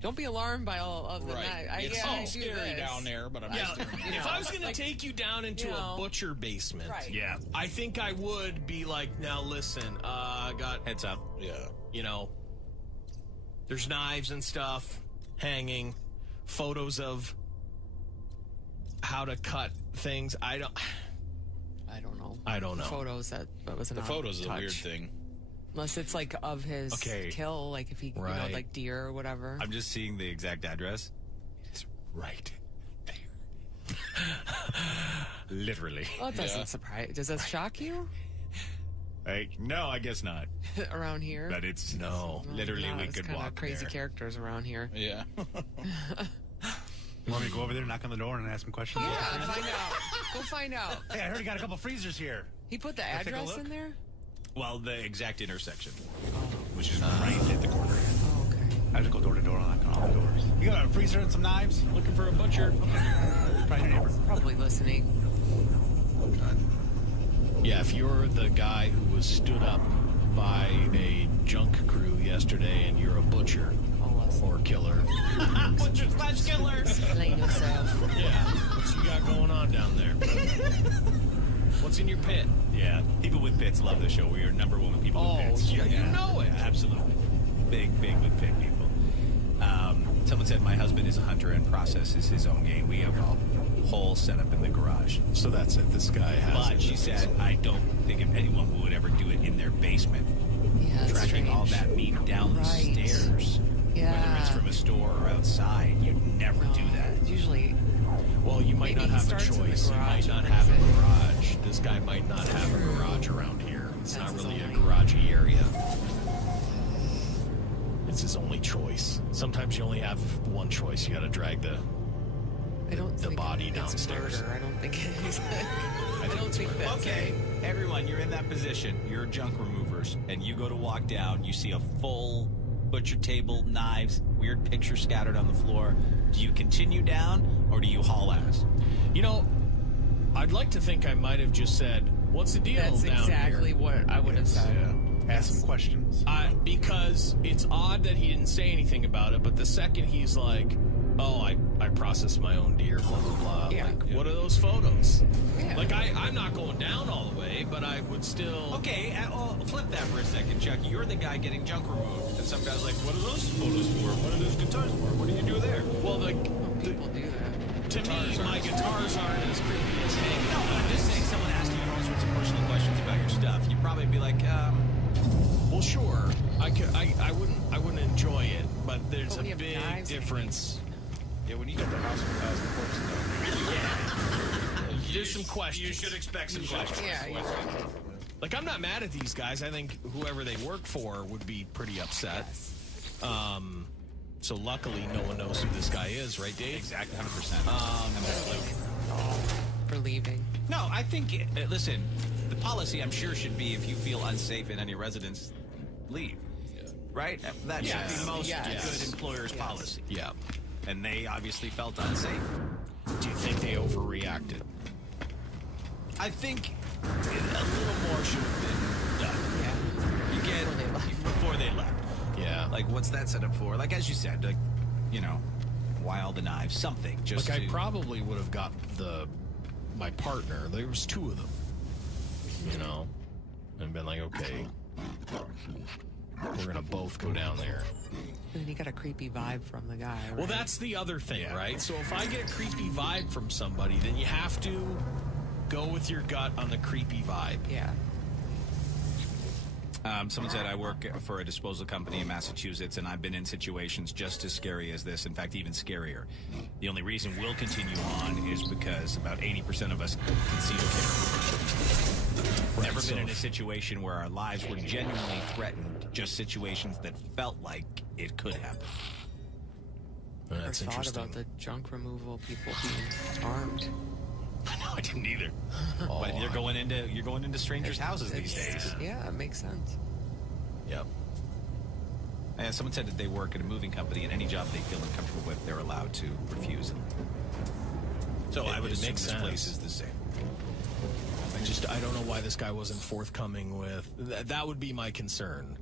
don't be alarmed by all of the knives. It's I do scary this. down there, but I'm just doing it. If I was going to take you down into a butcher basement, Right. Yeah. I think I would be like, now listen, I got Heads up. Yeah. There's knives and stuff hanging, photos how to cut things. I don't know. The photos that was an The odd photos is a touch. weird thing. Unless it's like of his kill, like if he, Right. like deer or whatever. I'm just seeing the exact address. It's right there. Literally. Well, it doesn't surprise. Does that shock you? No, I guess not. Around here? But it's Oh, literally God, we it's could kinda walk crazy there. characters around here. Yeah. You want me to go over there, knock on the door, and ask him questions? Yeah, find out. Go find out. Hey, I heard you got a couple freezers here. He put the Wanna take a address look? in there? Well, the exact intersection, which is right at the corner. Oh, okay. I just go door to door, knock on all the doors. You got a freezer and some knives? Looking for a butcher. Probably your neighbor. Probably listening. Yeah, if you're the guy who was stood up by a junk crew yesterday and you're a butcher or killer. Butcher/killer. Explain yourself. Yeah. What you got going on down there? What's in your pit? Yeah, people with pits love the show. We are number one with people with pits. Yeah, you know it. Absolutely. Big with pit people. Someone said my husband is a hunter and processes his own game. We have a whole setup in the garage. So that's it. This guy has But she said, I don't think of anyone would ever do it in their basement. Yeah, that's Tracking all strange. that meat down the stairs. Yeah. Whether it's from a store or outside, you'd never do that. Usually, Well, you might Maybe not he have a starts in the choice. You might garage not and have a brings it. garage. This guy might not have a garage around here. It's not really a garagey area. It's his only choice. Sometimes you only have one choice. You got to drag the body downstairs. murder. I don't think it's. I don't think that's Okay, everyone, you're in that position. You're junk removers, and you go to walk down. You see a full butcher table, knives, weird pictures scattered on the floor. Do you continue down, or do you haul ass? You know, I'd like to think I might have just said, "What's the deal That's down exactly here?" what I would have said. Ask some questions. Because it's odd that he didn't say anything about it, but the second he's like, "Oh, I process my own deer," blah blah blah. Yeah. Like, what are those photos? Yeah. Like, I'm not going down all the way, but I would still. Okay, flip that for a second, Chucky. You're the guy getting junk removed, and some guy's like, "What are those photos for? What are those guitars for? What do you do there?" Well, People do that. to me, my guitars aren't as creepy as hanging. No, I'm just saying, someone asking you all sorts of personal questions about your stuff, you'd probably be like, Well, sure. I wouldn't enjoy it, but there's But when a you have big knives difference. Yeah, when you get the house with 1,000 corpses down. There's some questions. you should expect some questions. Yeah. Like, I'm not mad at these guys. I think whoever they work for would be pretty upset. So luckily, no one knows who this guy is, right, Dave? Exactly, 100%. For leaving. No, I think, listen, the policy, I'm sure, should be if you feel unsafe in any residence, leave. Right? That should be most good employers' policy. Yeah. And they obviously felt unsafe. Do you think they overreacted? I think a little more should have been done. Yeah. You get before they left. Yeah. Like, what's that set up for? Like, as you said, like, you know, why all the knives? Something. Just Like, to... I probably would have got my partner. There was two of them. You know? And been like, okay, we're going to both go down there. And then you got a creepy vibe from the guy, right? Well, that's the other thing, right? So if I get a creepy vibe from somebody, then you have to go with your gut on the creepy vibe. Yeah. Someone said I work for a disposal company in Massachusetts, and I've been in situations just as scary as this. In fact, even scarier. The only reason we'll continue on is because about 80% of us can see the camera. Never been in a situation where our lives were genuinely threatened, just situations that felt like it could happen. That's Never thought interesting. about the junk removal people being armed. No, I didn't either. But you're going into strangers' houses these days. Yeah, it makes sense. Yep. And someone said that they work at a moving company, and any job they feel uncomfortable with, they're allowed to refuse. So I would assume this place is the same. I don't know why this guy wasn't forthcoming with. That would be my concern.